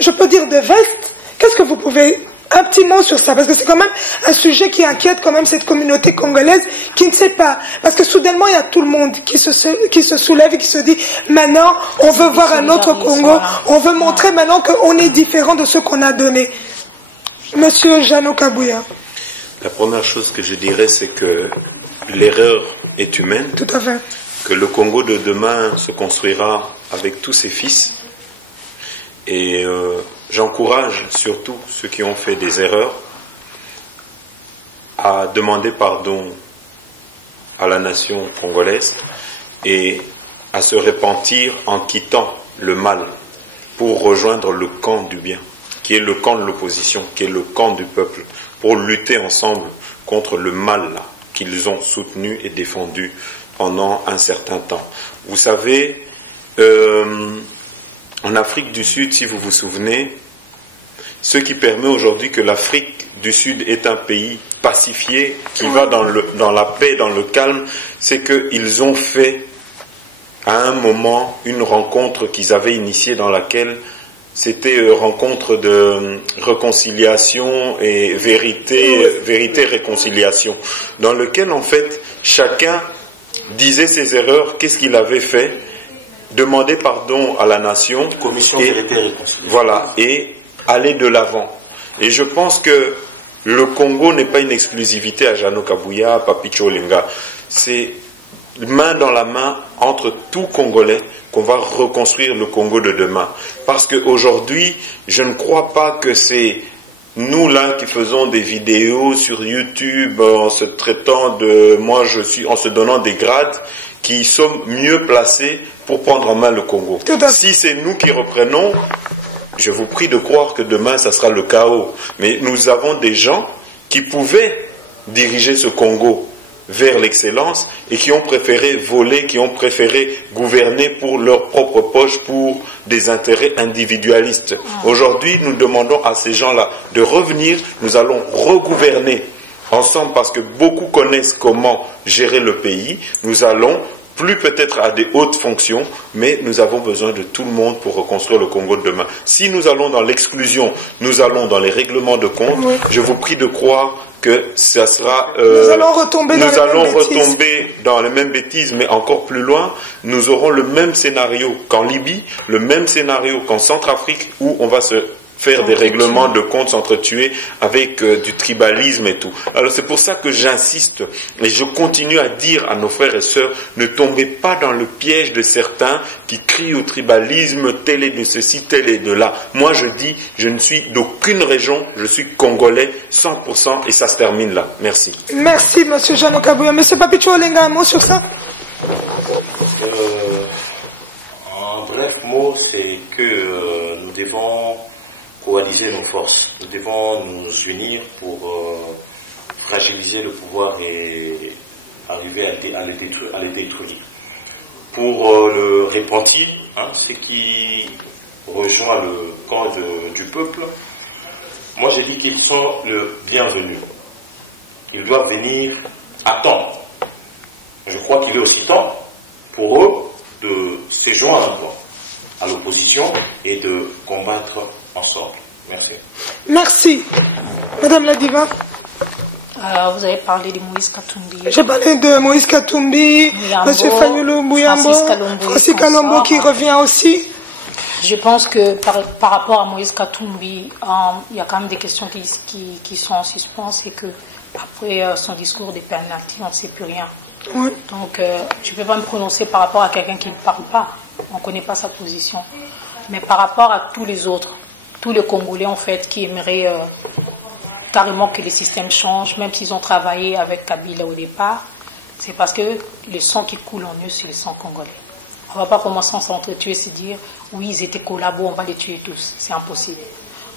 je peux dire de veste. Qu'est-ce que vous pouvez, un petit mot sur ça, parce que c'est quand même un sujet qui inquiète quand même cette communauté congolaise qui ne sait pas, parce que soudainement il y a tout le monde qui se soulève et qui se dit maintenant on veut voir un autre Congo, on veut montrer maintenant qu'on est différent de ce qu'on a donné. Monsieur Jeannot Kabouya. La première chose que je dirais, c'est que l'erreur est humaine. Tout à fait. Que le Congo de demain se construira avec tous ses fils. Et j'encourage surtout ceux qui ont fait des erreurs à demander pardon à la nation congolaise et à se repentir en quittant le mal pour rejoindre le camp du bien, qui est le camp de l'opposition, qui est le camp du peuple, pour lutter ensemble contre le mal là, qu'ils ont soutenu et défendu pendant un certain temps. Vous savez, en Afrique du Sud, si vous vous souvenez, ce qui permet aujourd'hui que l'Afrique du Sud est un pays pacifié, qui va dans la paix, dans le calme, c'est qu'ils ont fait à un moment une rencontre qu'ils avaient initiée dans laquelle c'était rencontre de réconciliation et vérité-réconciliation, dans lequel en fait chacun disait ses erreurs, qu'est-ce qu'il avait fait, demandait pardon à la nation, commission vérité et réconciliation. Voilà, et aller de l'avant. Et je pense que le Congo n'est pas une exclusivité à Jeannot Kabouya, Papicho Olenga. C'est main dans la main entre tous Congolais qu'on va reconstruire le Congo de demain. Parce qu'aujourd'hui, je ne crois pas que c'est nous là qui faisons des vidéos sur YouTube en se traitant de en se donnant des grades, qui sommes mieux placés pour prendre en main le Congo. Si c'est nous qui reprenons, je vous prie de croire que demain, ça sera le chaos. Mais nous avons des gens qui pouvaient diriger ce Congo vers l'excellence et qui ont préféré voler, qui ont préféré gouverner pour leur propre poche, pour des intérêts individualistes. Aujourd'hui, nous demandons à ces gens-là de revenir. Nous allons regouverner ensemble parce que beaucoup connaissent comment gérer le pays. Nous allons plus peut-être à des hautes fonctions, mais nous avons besoin de tout le monde pour reconstruire le Congo de demain. Si nous allons dans l'exclusion, nous allons dans les règlements de compte, je vous prie de croire que ça sera... nous allons retomber dans les mêmes bêtises, mais encore plus loin, nous aurons le même scénario qu'en Libye, le même scénario qu'en Centrafrique, où on va se faire des règlements de compte, s'entretuer avec du tribalisme et tout. Alors c'est pour ça que j'insiste et je continue à dire à nos frères et sœurs, ne tombez pas dans le piège de certains qui crient au tribalisme, tel est de ceci, tel est de là. Moi je dis, je ne suis d'aucune région, je suis congolais 100% et ça se termine là. Merci. Merci monsieur Jeannot Kabouya. Monsieur Papicho Olenga, un mot sur ça? Un bref mot, c'est que nous devons coaliser nos forces. Nous devons nous unir pour fragiliser le pouvoir et arriver à le détruire. Pour le repenti, ce qui rejoint le camp du peuple, moi j'ai dit qu'ils sont le bienvenu. Ils doivent venir à temps. Je crois qu'il est aussi temps pour eux de se joindre à l'opposition et de combattre ensemble. Merci. Merci. Madame la Diva. Vous avez parlé de Moïse Katumbi. J'ai parlé de Moïse Katumbi, Monsieur Fayulu Mouyambo, Francis Kalombo qui revient aussi. Je pense que par rapport à Moïse Katumbi, il y a quand même des questions qui sont en suspens, et que après son discours des penalty, on ne sait plus rien. Oui. Donc, je ne peux pas me prononcer par rapport à quelqu'un qui ne parle pas. On ne connaît pas sa position. Mais par rapport à tous les autres, tous les Congolais en fait qui aimeraient carrément que les systèmes changent, même s'ils ont travaillé avec Kabila au départ, c'est parce que le sang qui coule en eux, c'est le sang congolais. On ne va pas commencer à s'entretuer et se dire oui, ils étaient collabos, on va les tuer tous. C'est impossible.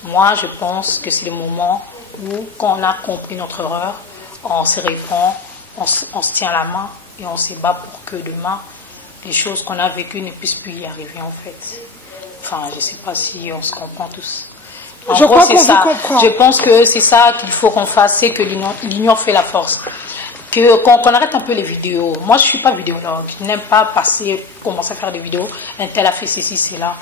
Moi, je pense que c'est le moment où, quand on a compris notre erreur, on se répond, on se tient la main et on se bat pour que demain, les choses qu'on a vécues ne puissent plus y arriver en fait. Enfin, je ne sais pas si on se comprend tous. Je crois qu'on vous comprend. Je pense que c'est ça qu'il faut qu'on fasse, c'est que l'union fait la force. Qu'on arrête un peu les vidéos. Moi, je ne suis pas vidéologue. Je n'aime pas commencer à faire des vidéos. Un tel a fait ceci, cela.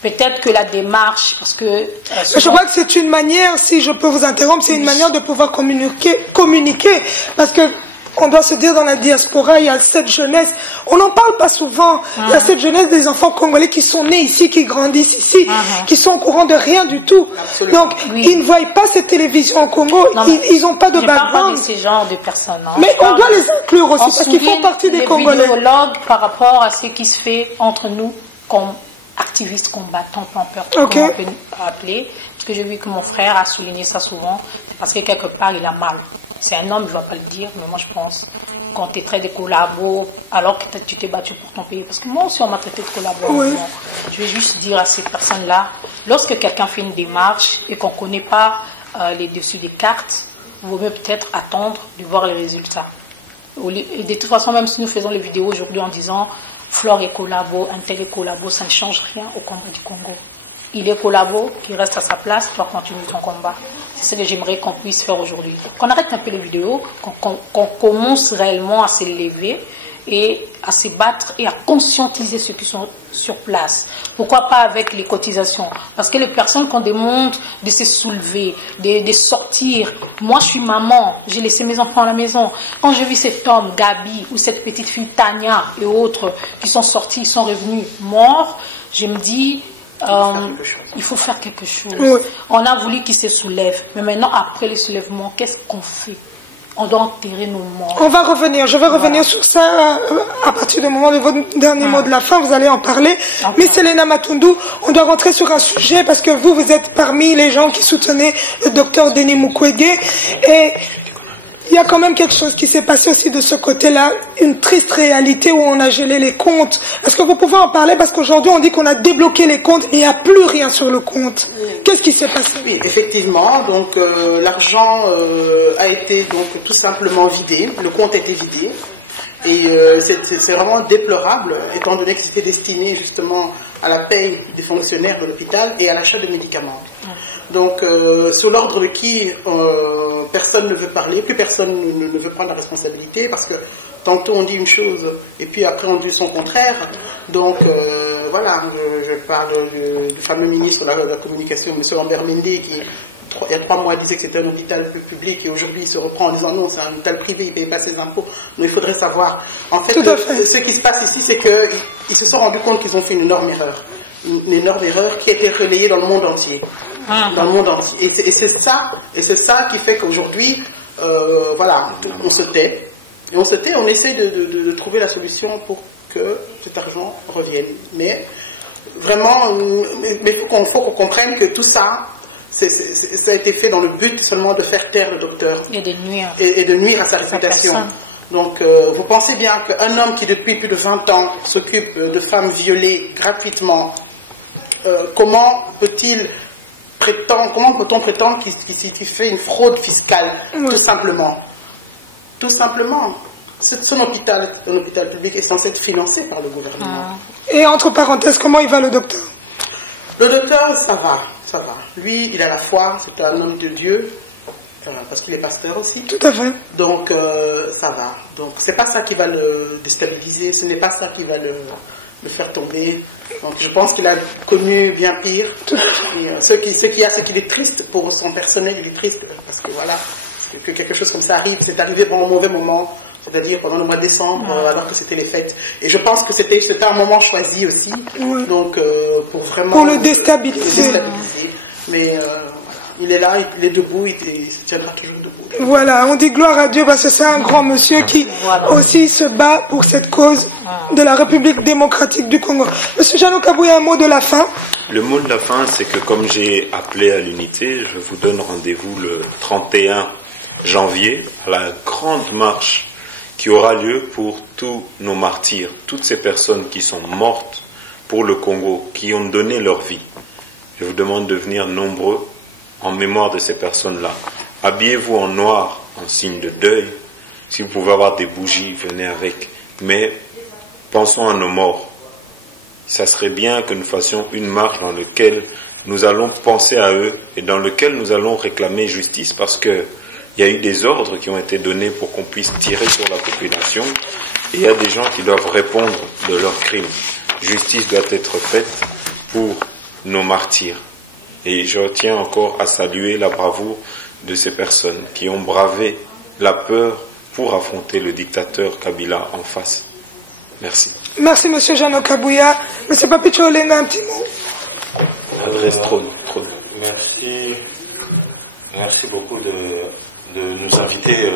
Peut-être que la démarche, parce que... Je crois que c'est une manière, si je peux vous interrompre, c'est une manière de pouvoir communiquer. Parce que on doit se dire, dans la diaspora, il y a cette jeunesse. On n'en parle pas souvent. Il y a cette jeunesse des enfants congolais qui sont nés ici, qui grandissent ici, qui sont au courant de rien du tout. Absolument. Donc, ils ne voient pas cette télévision au Congo. Ils n'ont pas de background. Je parle pas de ces genres de personnes. Mais on doit les inclure aussi, parce qu'ils font partie des Congolais. Vidéologues par rapport à ce qui se fait entre nous comme activistes combattants, peu importe comment on peut appeler. Parce que j'ai vu que mon frère a souligné ça souvent. C'est parce que quelque part, il a mal. C'est un homme, je ne vais pas le dire, mais moi je pense, quand tu es très des collabos, alors que tu t'es battu pour ton pays, parce que moi aussi on m'a traité de collabo. Je vais juste dire à ces personnes-là, lorsque quelqu'un fait une démarche et qu'on ne connaît pas les dessus des cartes, il vaut mieux peut-être attendre de voir les résultats. Et de toute façon, même si nous faisons les vidéos aujourd'hui en disant Flore est collabo, un tel est collabo, ça ne change rien au combat du Congo. Il est collabo, qui reste à sa place, toi continue ton combat. C'est ce que j'aimerais qu'on puisse faire aujourd'hui. Qu'on arrête un peu les vidéos, qu'on commence réellement à s'élever et à se battre et à conscientiser ceux qui sont sur place. Pourquoi pas avec les cotisations? Parce que les personnes qu'on demande de se soulever, de sortir. Moi, je suis maman, j'ai laissé mes enfants à la maison. Quand j'ai vu cet homme, Gabi, ou cette petite fille, Tania et autres, qui sont sortis, ils sont revenus morts, je me dis... il faut faire quelque chose. Oui. On a voulu qu'ils se soulèvent. Mais maintenant, après le soulèvement, qu'est-ce qu'on fait? On doit enterrer nos morts. On va revenir. Je vais revenir sur ça à partir du moment de votre dernier mot de la fin. Vous allez en parler. Okay. Mais Selena Matundu, on doit rentrer sur un sujet parce que vous êtes parmi les gens qui soutenaient le docteur Denis Mukwege. Et il y a quand même quelque chose qui s'est passé aussi de ce côté-là, une triste réalité où on a gelé les comptes. Est-ce que vous pouvez en parler? Parce qu'aujourd'hui, on dit qu'on a débloqué les comptes et il n'y a plus rien sur le compte. Qu'est-ce qui s'est passé? Oui, effectivement. Donc, l'argent a été donc tout simplement vidé. Le compte a été vidé. Et c'est vraiment déplorable, étant donné que c'était destiné justement à la paye des fonctionnaires de l'hôpital et à l'achat de médicaments. Donc, sous l'ordre de qui personne ne veut parler, plus personne ne veut prendre la responsabilité, parce que tantôt on dit une chose et puis après on dit son contraire. Donc, voilà, je parle du fameux ministre de la Communication, M. Lambert Mende, qui il y a 3 mois disait que c'était un hôpital public et aujourd'hui il se reprend en disant non, c'est un hôpital privé, il ne paye pas ses impôts. Donc il faudrait savoir. En fait, ce qui se passe ici, c'est qu'ils se sont rendus compte qu'ils ont fait une énorme erreur. Une énorme erreur qui a été relayée dans le monde entier. Dans le monde entier. Et c'est ça qui fait qu'aujourd'hui, voilà, on se tait. Et on se tait, on essaie de trouver la solution pour que cet argent revienne. Mais vraiment, il faut qu'on comprenne que tout ça, ça a été fait dans le but seulement de faire taire le docteur et de nuire, et de nuire à sa réputation. Donc vous pensez bien qu'un homme qui depuis plus de 20 ans s'occupe de femmes violées gratuitement, comment peut-on prétendre qu'il fait une fraude fiscale? Tout simplement. Son hôpital, un hôpital public, est censé être financé par le gouvernement. Et entre parenthèses, comment il va le docteur? Le docteur, ça va. Lui, il a la foi, c'est un homme de Dieu, parce qu'il est pasteur aussi. Tout à fait. Donc, ça va. Donc, c'est pas ça qui va le déstabiliser, ce n'est pas ça qui va le faire tomber. Donc, je pense qu'il a connu bien pire. Et, ce qu'il est triste pour son personnel, il est triste, parce que voilà, que quelque chose comme ça arrive, c'est arrivé pendant un mauvais moment. C'est-à-dire pendant le mois de décembre, alors que c'était les fêtes. Et je pense que c'était un moment choisi aussi, donc pour vraiment... Pour le déstabiliser. Mais il est là, il est debout, il se tiendra toujours debout. Voilà, on dit gloire à Dieu parce que c'est un grand monsieur qui aussi se bat pour cette cause de la République démocratique du Congo. Monsieur Jeannot Kabouya, un mot de la fin? Le mot de la fin, c'est que comme j'ai appelé à l'unité, je vous donne rendez-vous le 31 janvier à la grande marche qui aura lieu pour tous nos martyrs, toutes ces personnes qui sont mortes pour le Congo, qui ont donné leur vie. Je vous demande de venir nombreux en mémoire de ces personnes-là. Habillez-vous en noir, en signe de deuil. Si vous pouvez avoir des bougies, venez avec. Mais pensons à nos morts. Ça serait bien que nous fassions une marche dans laquelle nous allons penser à eux et dans laquelle nous allons réclamer justice, parce que il y a eu des ordres qui ont été donnés pour qu'on puisse tirer sur la population et il y a des gens qui doivent répondre de leurs crimes. Justice doit être faite pour nos martyrs. Et je tiens encore à saluer la bravoure de ces personnes qui ont bravé la peur pour affronter le dictateur Kabila en face. Merci. Merci Monsieur Jeannot Kabouya. Monsieur Papicho Olenga, un petit mot. Adresse Trône. Merci beaucoup de nous inviter,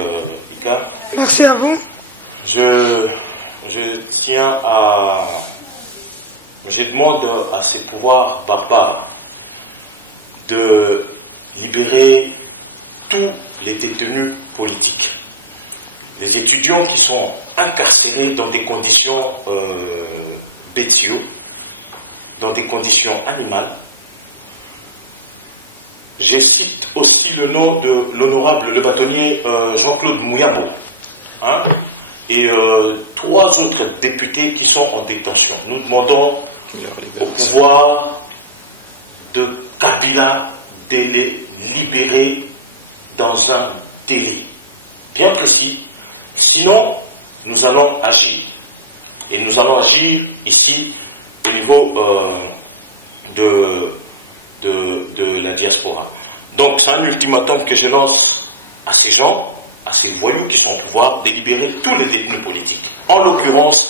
Ika. Merci à vous. Je demande à ces pouvoirs barbares de libérer tous les détenus politiques. Les étudiants qui sont incarcérés dans des conditions bestiaux, dans des conditions animales. Je cite aussi le nom de l'honorable, le bâtonnier Jean-Claude Mouyambo, et 3 autres députés qui sont en détention. Nous demandons au pouvoir de Kabila de les libérer dans un délai bien précis. Sinon, nous allons agir. Et nous allons agir ici au niveau de la diaspora. Donc, c'est un ultimatum que je lance à ces gens, à ces voyous qui sont au pouvoir, de libérer tous les détenus politiques. En l'occurrence,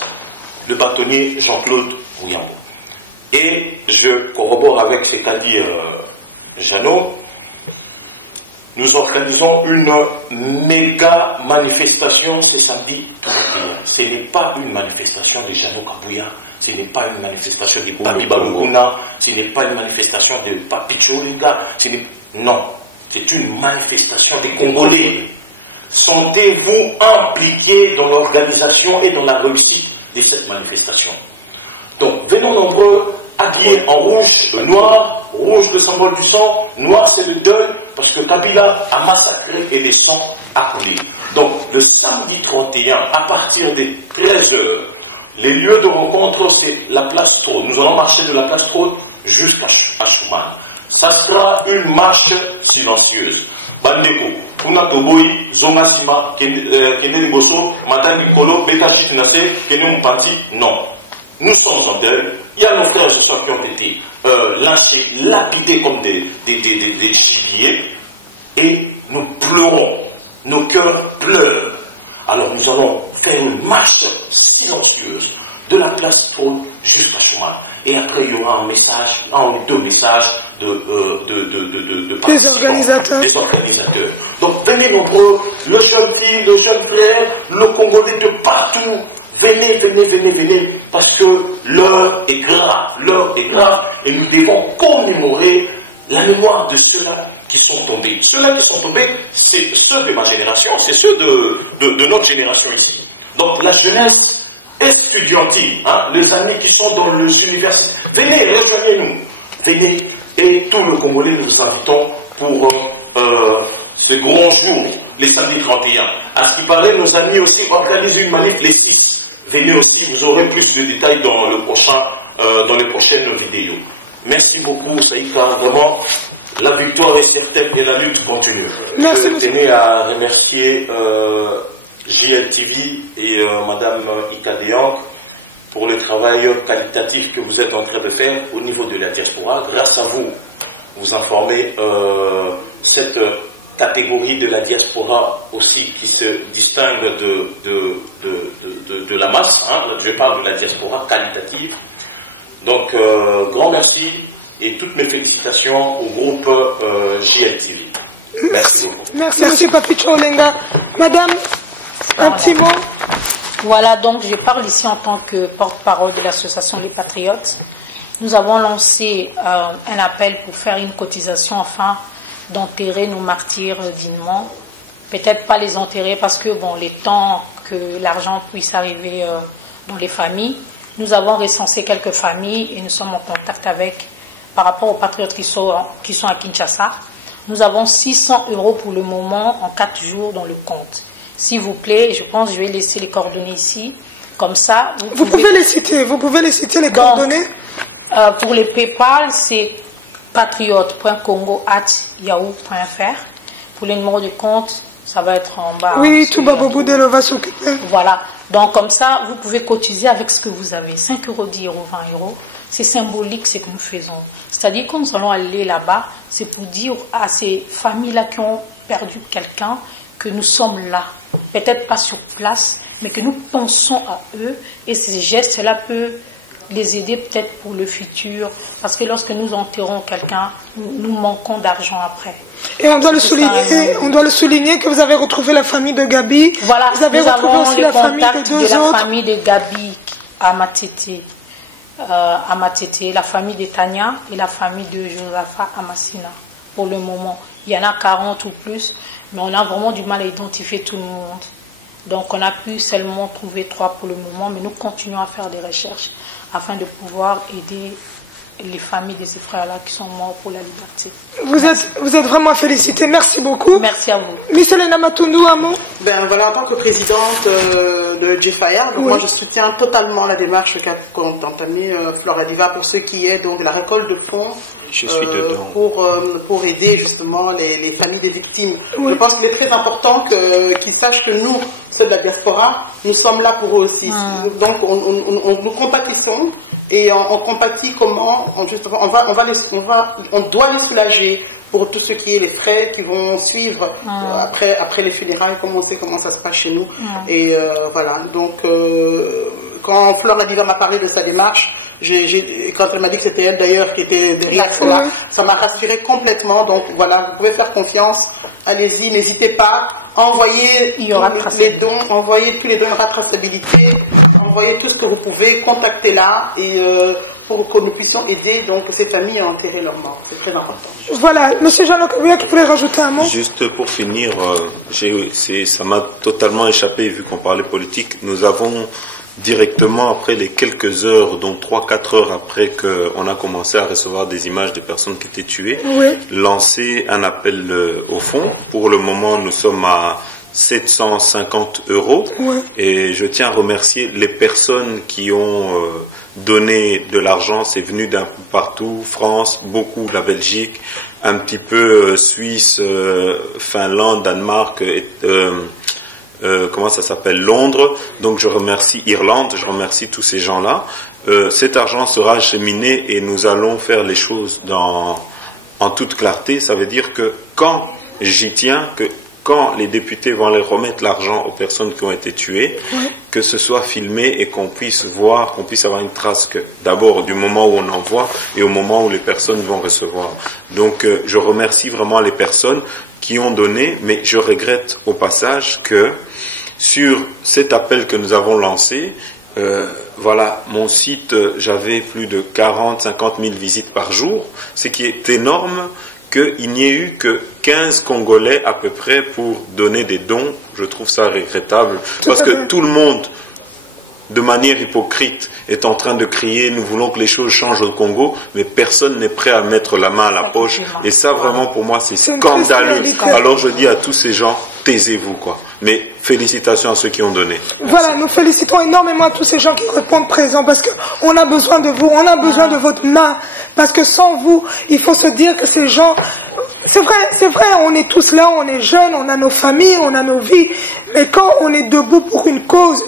le bâtonnier Jean-Claude Mouyambo. Et je corrobore avec ce qu'a dit Jeannot. Nous organisons une méga manifestation ce samedi. Ce n'est pas une manifestation de Jeannot Kabouya, ce n'est pas une manifestation de Papi Balukuna, ce n'est pas une manifestation de Papi Cholinga, non, c'est une manifestation des Congolais. Sentez-vous impliqués dans l'organisation et dans la réussite de cette manifestation. Donc, venons nombreux, habillés en rouge, le noir, rouge le symbole du sang, noir c'est le deuil, parce que Kabila a massacré et les sangs a coulé. Donc, le samedi 31, à partir des 13h, les lieux de rencontre, c'est la place Trône. Nous allons marcher de la place Trône jusqu'à Schumann. Ça sera une marche silencieuse. Bandeko, Kuna Toboyi, Zongasima, Kene Liboso, Mata Nikolo, Beta Chisinase, Kene Mpanti, non. Nous sommes en deuil. Il y a nos frères et sœurs qui ont été lâchés, lapidés comme des gibiers. Et nous pleurons. Nos cœurs pleurent. Alors nous allons faire une marche silencieuse de la place Trône jusqu'à Schumann. Et après, il y aura un message, un ou deux messages des organisateurs. Donc venez nombreux, le jeune fille, le jeune frère, le Congolais de partout. Venez, parce que l'heure est grave, et nous devons commémorer la mémoire de ceux-là qui sont tombés. Ceux-là qui sont tombés, c'est ceux de ma génération, c'est ceux de notre génération ici. Donc la jeunesse estudiantine, les amis qui sont dans les universités, venez, rejoignez-nous, venez, et tout le Congolais, nous vous invitons pour ce grand jour, les samedis 31. À ce qui paraît, nos amis aussi organisent une manif les 6. Venez aussi, vous aurez plus de détails dans les prochaines vidéos. Merci beaucoup, Saïka. Vraiment, la victoire est certaine et la lutte continue. Merci. Je tenais à remercier JLTV et Madame Ika Deyang pour le travail qualitatif que vous êtes en train de faire au niveau de la diaspora. Grâce à vous, vous informez cette catégorie de la diaspora aussi qui se distingue de la masse. Je parle de la diaspora qualitative. Donc, grand merci et toutes mes félicitations au groupe JLTV. Merci beaucoup. Merci Papi Cholinga. Madame, un petit mot. Voilà, donc je parle ici en tant que porte-parole de l'association Les Patriotes. Nous avons lancé un appel pour faire une cotisation afin d'enterrer nos martyrs dignement. Peut-être pas les enterrer parce que, bon, les temps que l'argent puisse arriver dans les familles, nous avons recensé quelques familles et nous sommes en contact avec, par rapport aux patriotes qui sont à Kinshasa. Nous avons 600 € pour le moment en 4 jours dans le compte. S'il vous plaît, je pense que je vais laisser les coordonnées ici. Comme ça, vous pouvez les citer les coordonnées. Pour les PayPal, c'est patriote.congo@yahoo.fr. Pour les numéros de compte, ça va être en bas. Oui, tout Babo Boudelo va s'occuper. Voilà. Donc comme ça, vous pouvez cotiser avec ce que vous avez. 5 €, 10 €, 20 €. C'est symbolique ce que nous faisons. C'est-à-dire quand nous allons aller là-bas, c'est pour dire à ces familles-là qui ont perdu quelqu'un que nous sommes là. Peut-être pas sur place, mais que nous pensons à eux. Et ces gestes-là peuvent les aider peut-être pour le futur. Parce que lorsque nous enterrons quelqu'un, nous manquons d'argent après. Et on doit le souligner que vous avez retrouvé la famille de Gabi. Voilà, vous avez retrouvé aussi la famille de deux autres. La famille de Gabi à Matete, la famille de Tania et la famille de Josapha à Massina. Pour le moment, il y en a 40 ou plus, mais on a vraiment du mal à identifier tout le monde. Donc on a pu seulement trouver 3 pour le moment, mais nous continuons à faire des recherches afin de pouvoir aider les familles de ces frères-là qui sont morts pour la liberté. Vous êtes vraiment félicité. Merci beaucoup. Merci à vous. Miss Elena Matundu, un mot. Ben voilà, en tant que présidente de Jefaya. Donc moi je soutiens totalement la démarche qu'a entamée Flora Diva pour ce qui est donc la récolte de fonds pour aider justement les familles des victimes. Je pense qu'il est très important qu'ils sachent que nous, ceux de la diaspora, nous sommes là pour eux aussi. Donc nous compatissons et on compatit comment justement on doit les soulager pour tout ce qui est les frais qui vont suivre après les funérailles, comme on sait comment ça se passe chez nous. Et voilà, donc quand Flora Diva m'a parlé de sa démarche, quand elle m'a dit que c'était elle d'ailleurs qui était derrière cela, ça m'a rassuré complètement. Donc voilà, vous pouvez faire confiance, allez-y, n'hésitez pas, envoyez les dons, envoyez tous les dons, il y aura traçabilité, envoyez tout ce que vous pouvez, contactez-la et pour que nous puissions aider donc ces familles à enterrer leurs morts. C'est très important. Voilà, Monsieur Jean-Luc Kabouya qui pourrait rajouter un mot. Juste pour finir, ça m'a totalement échappé vu qu'on parlait politique. Nous avons directement après les quelques heures, donc 3-4 heures après qu'on a commencé à recevoir des images de personnes qui étaient tuées, lancé un appel au fonds. Pour le moment, nous sommes à 750 € et je tiens à remercier les personnes qui ont donné de l'argent. C'est venu d'un peu partout, France, beaucoup la Belgique, un petit peu Suisse, Finlande, Danemark, comment ça s'appelle, Londres. Donc je remercie Irlande, je remercie tous ces gens-là. Cet argent sera acheminé et nous allons faire les choses en toute clarté. Ça veut dire que quand j'y tiens, que quand les députés vont les remettre l'argent aux personnes qui ont été tuées, que ce soit filmé et qu'on puisse voir, qu'on puisse avoir une trace d'abord du moment où on envoie et au moment où les personnes vont recevoir. Donc je remercie vraiment les personnes qui ont donné, mais je regrette au passage que sur cet appel que nous avons lancé, voilà, mon site, j'avais plus de 40-50 000 visites par jour, ce qui est énorme. Qu'il n'y ait eu que 15 Congolais à peu près pour donner des dons, je trouve ça regrettable. Parce que tout le monde, de manière hypocrite, est en train de crier « nous voulons que les choses changent au Congo », mais personne n'est prêt à mettre la main à la poche. Et ça, vraiment, pour moi, c'est scandaleux. Alors je dis à tous ces gens, taisez-vous, quoi. Mais félicitations à ceux qui ont donné. Voilà, nous félicitons énormément à tous ces gens qui répondent présents parce qu'on a besoin de vous, on a besoin de votre main. Parce que sans vous, il faut se dire que ces gens... C'est vrai, on est tous là, on est jeunes, on a nos familles, on a nos vies. Mais quand on est debout pour une cause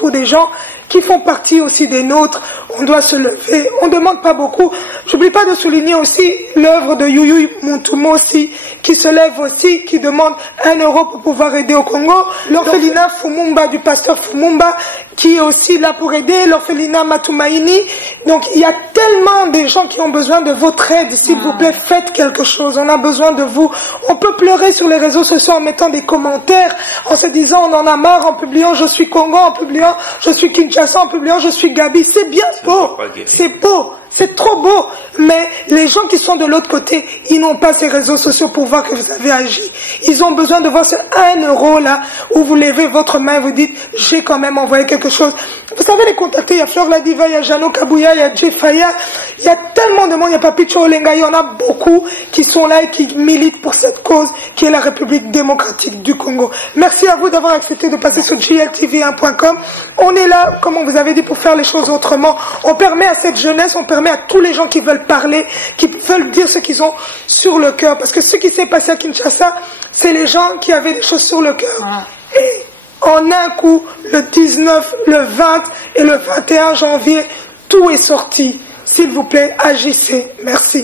pour des gens qui font partie aussi des nôtres, on doit se lever. On ne demande pas beaucoup. J'oublie pas de souligner aussi l'œuvre de Yuyu Montumo aussi, qui se lève aussi, qui demande 1 € pour pouvoir aider au Congo. L'orphelinat Fumumba du pasteur Fumumba, qui est aussi là pour aider. L'orphelinat Matumaini. Donc il y a tellement de gens qui ont besoin de votre aide. S'il vous plaît, faites quelque chose. On a besoin de vous. On peut pleurer sur les réseaux sociaux en mettant des commentaires, en se disant on en a marre, en publiant je suis Congo, en publiant je suis Kinshasa, en publiant je suis Gabi. C'est bien beau. C'est beau. C'est trop beau, mais les gens qui sont de l'autre côté, ils n'ont pas ces réseaux sociaux pour voir que vous avez agi. Ils ont besoin de voir ce 1 € là, où vous levez votre main et vous dites, j'ai quand même envoyé quelque chose. Vous savez les contacter, il y a Flora Diva, il y a Jean-Luc Kabouya, il y a Jefaya, il y a tellement de monde, il y a Papicho Olenga, il y en a beaucoup qui sont là et qui militent pour cette cause qui est la République démocratique du Congo. Merci à vous d'avoir accepté de passer sur JLTV1.com. On est là, comme on vous avait dit, pour faire les choses autrement. On permet à cette jeunesse, on permet à tous les gens qui veulent parler, qui veulent dire ce qu'ils ont sur le cœur. Parce que ce qui s'est passé à Kinshasa, c'est les gens qui avaient des choses sur le cœur. Et en un coup, le 19, le 20 et le 21 janvier, tout est sorti. S'il vous plaît, agissez. Merci.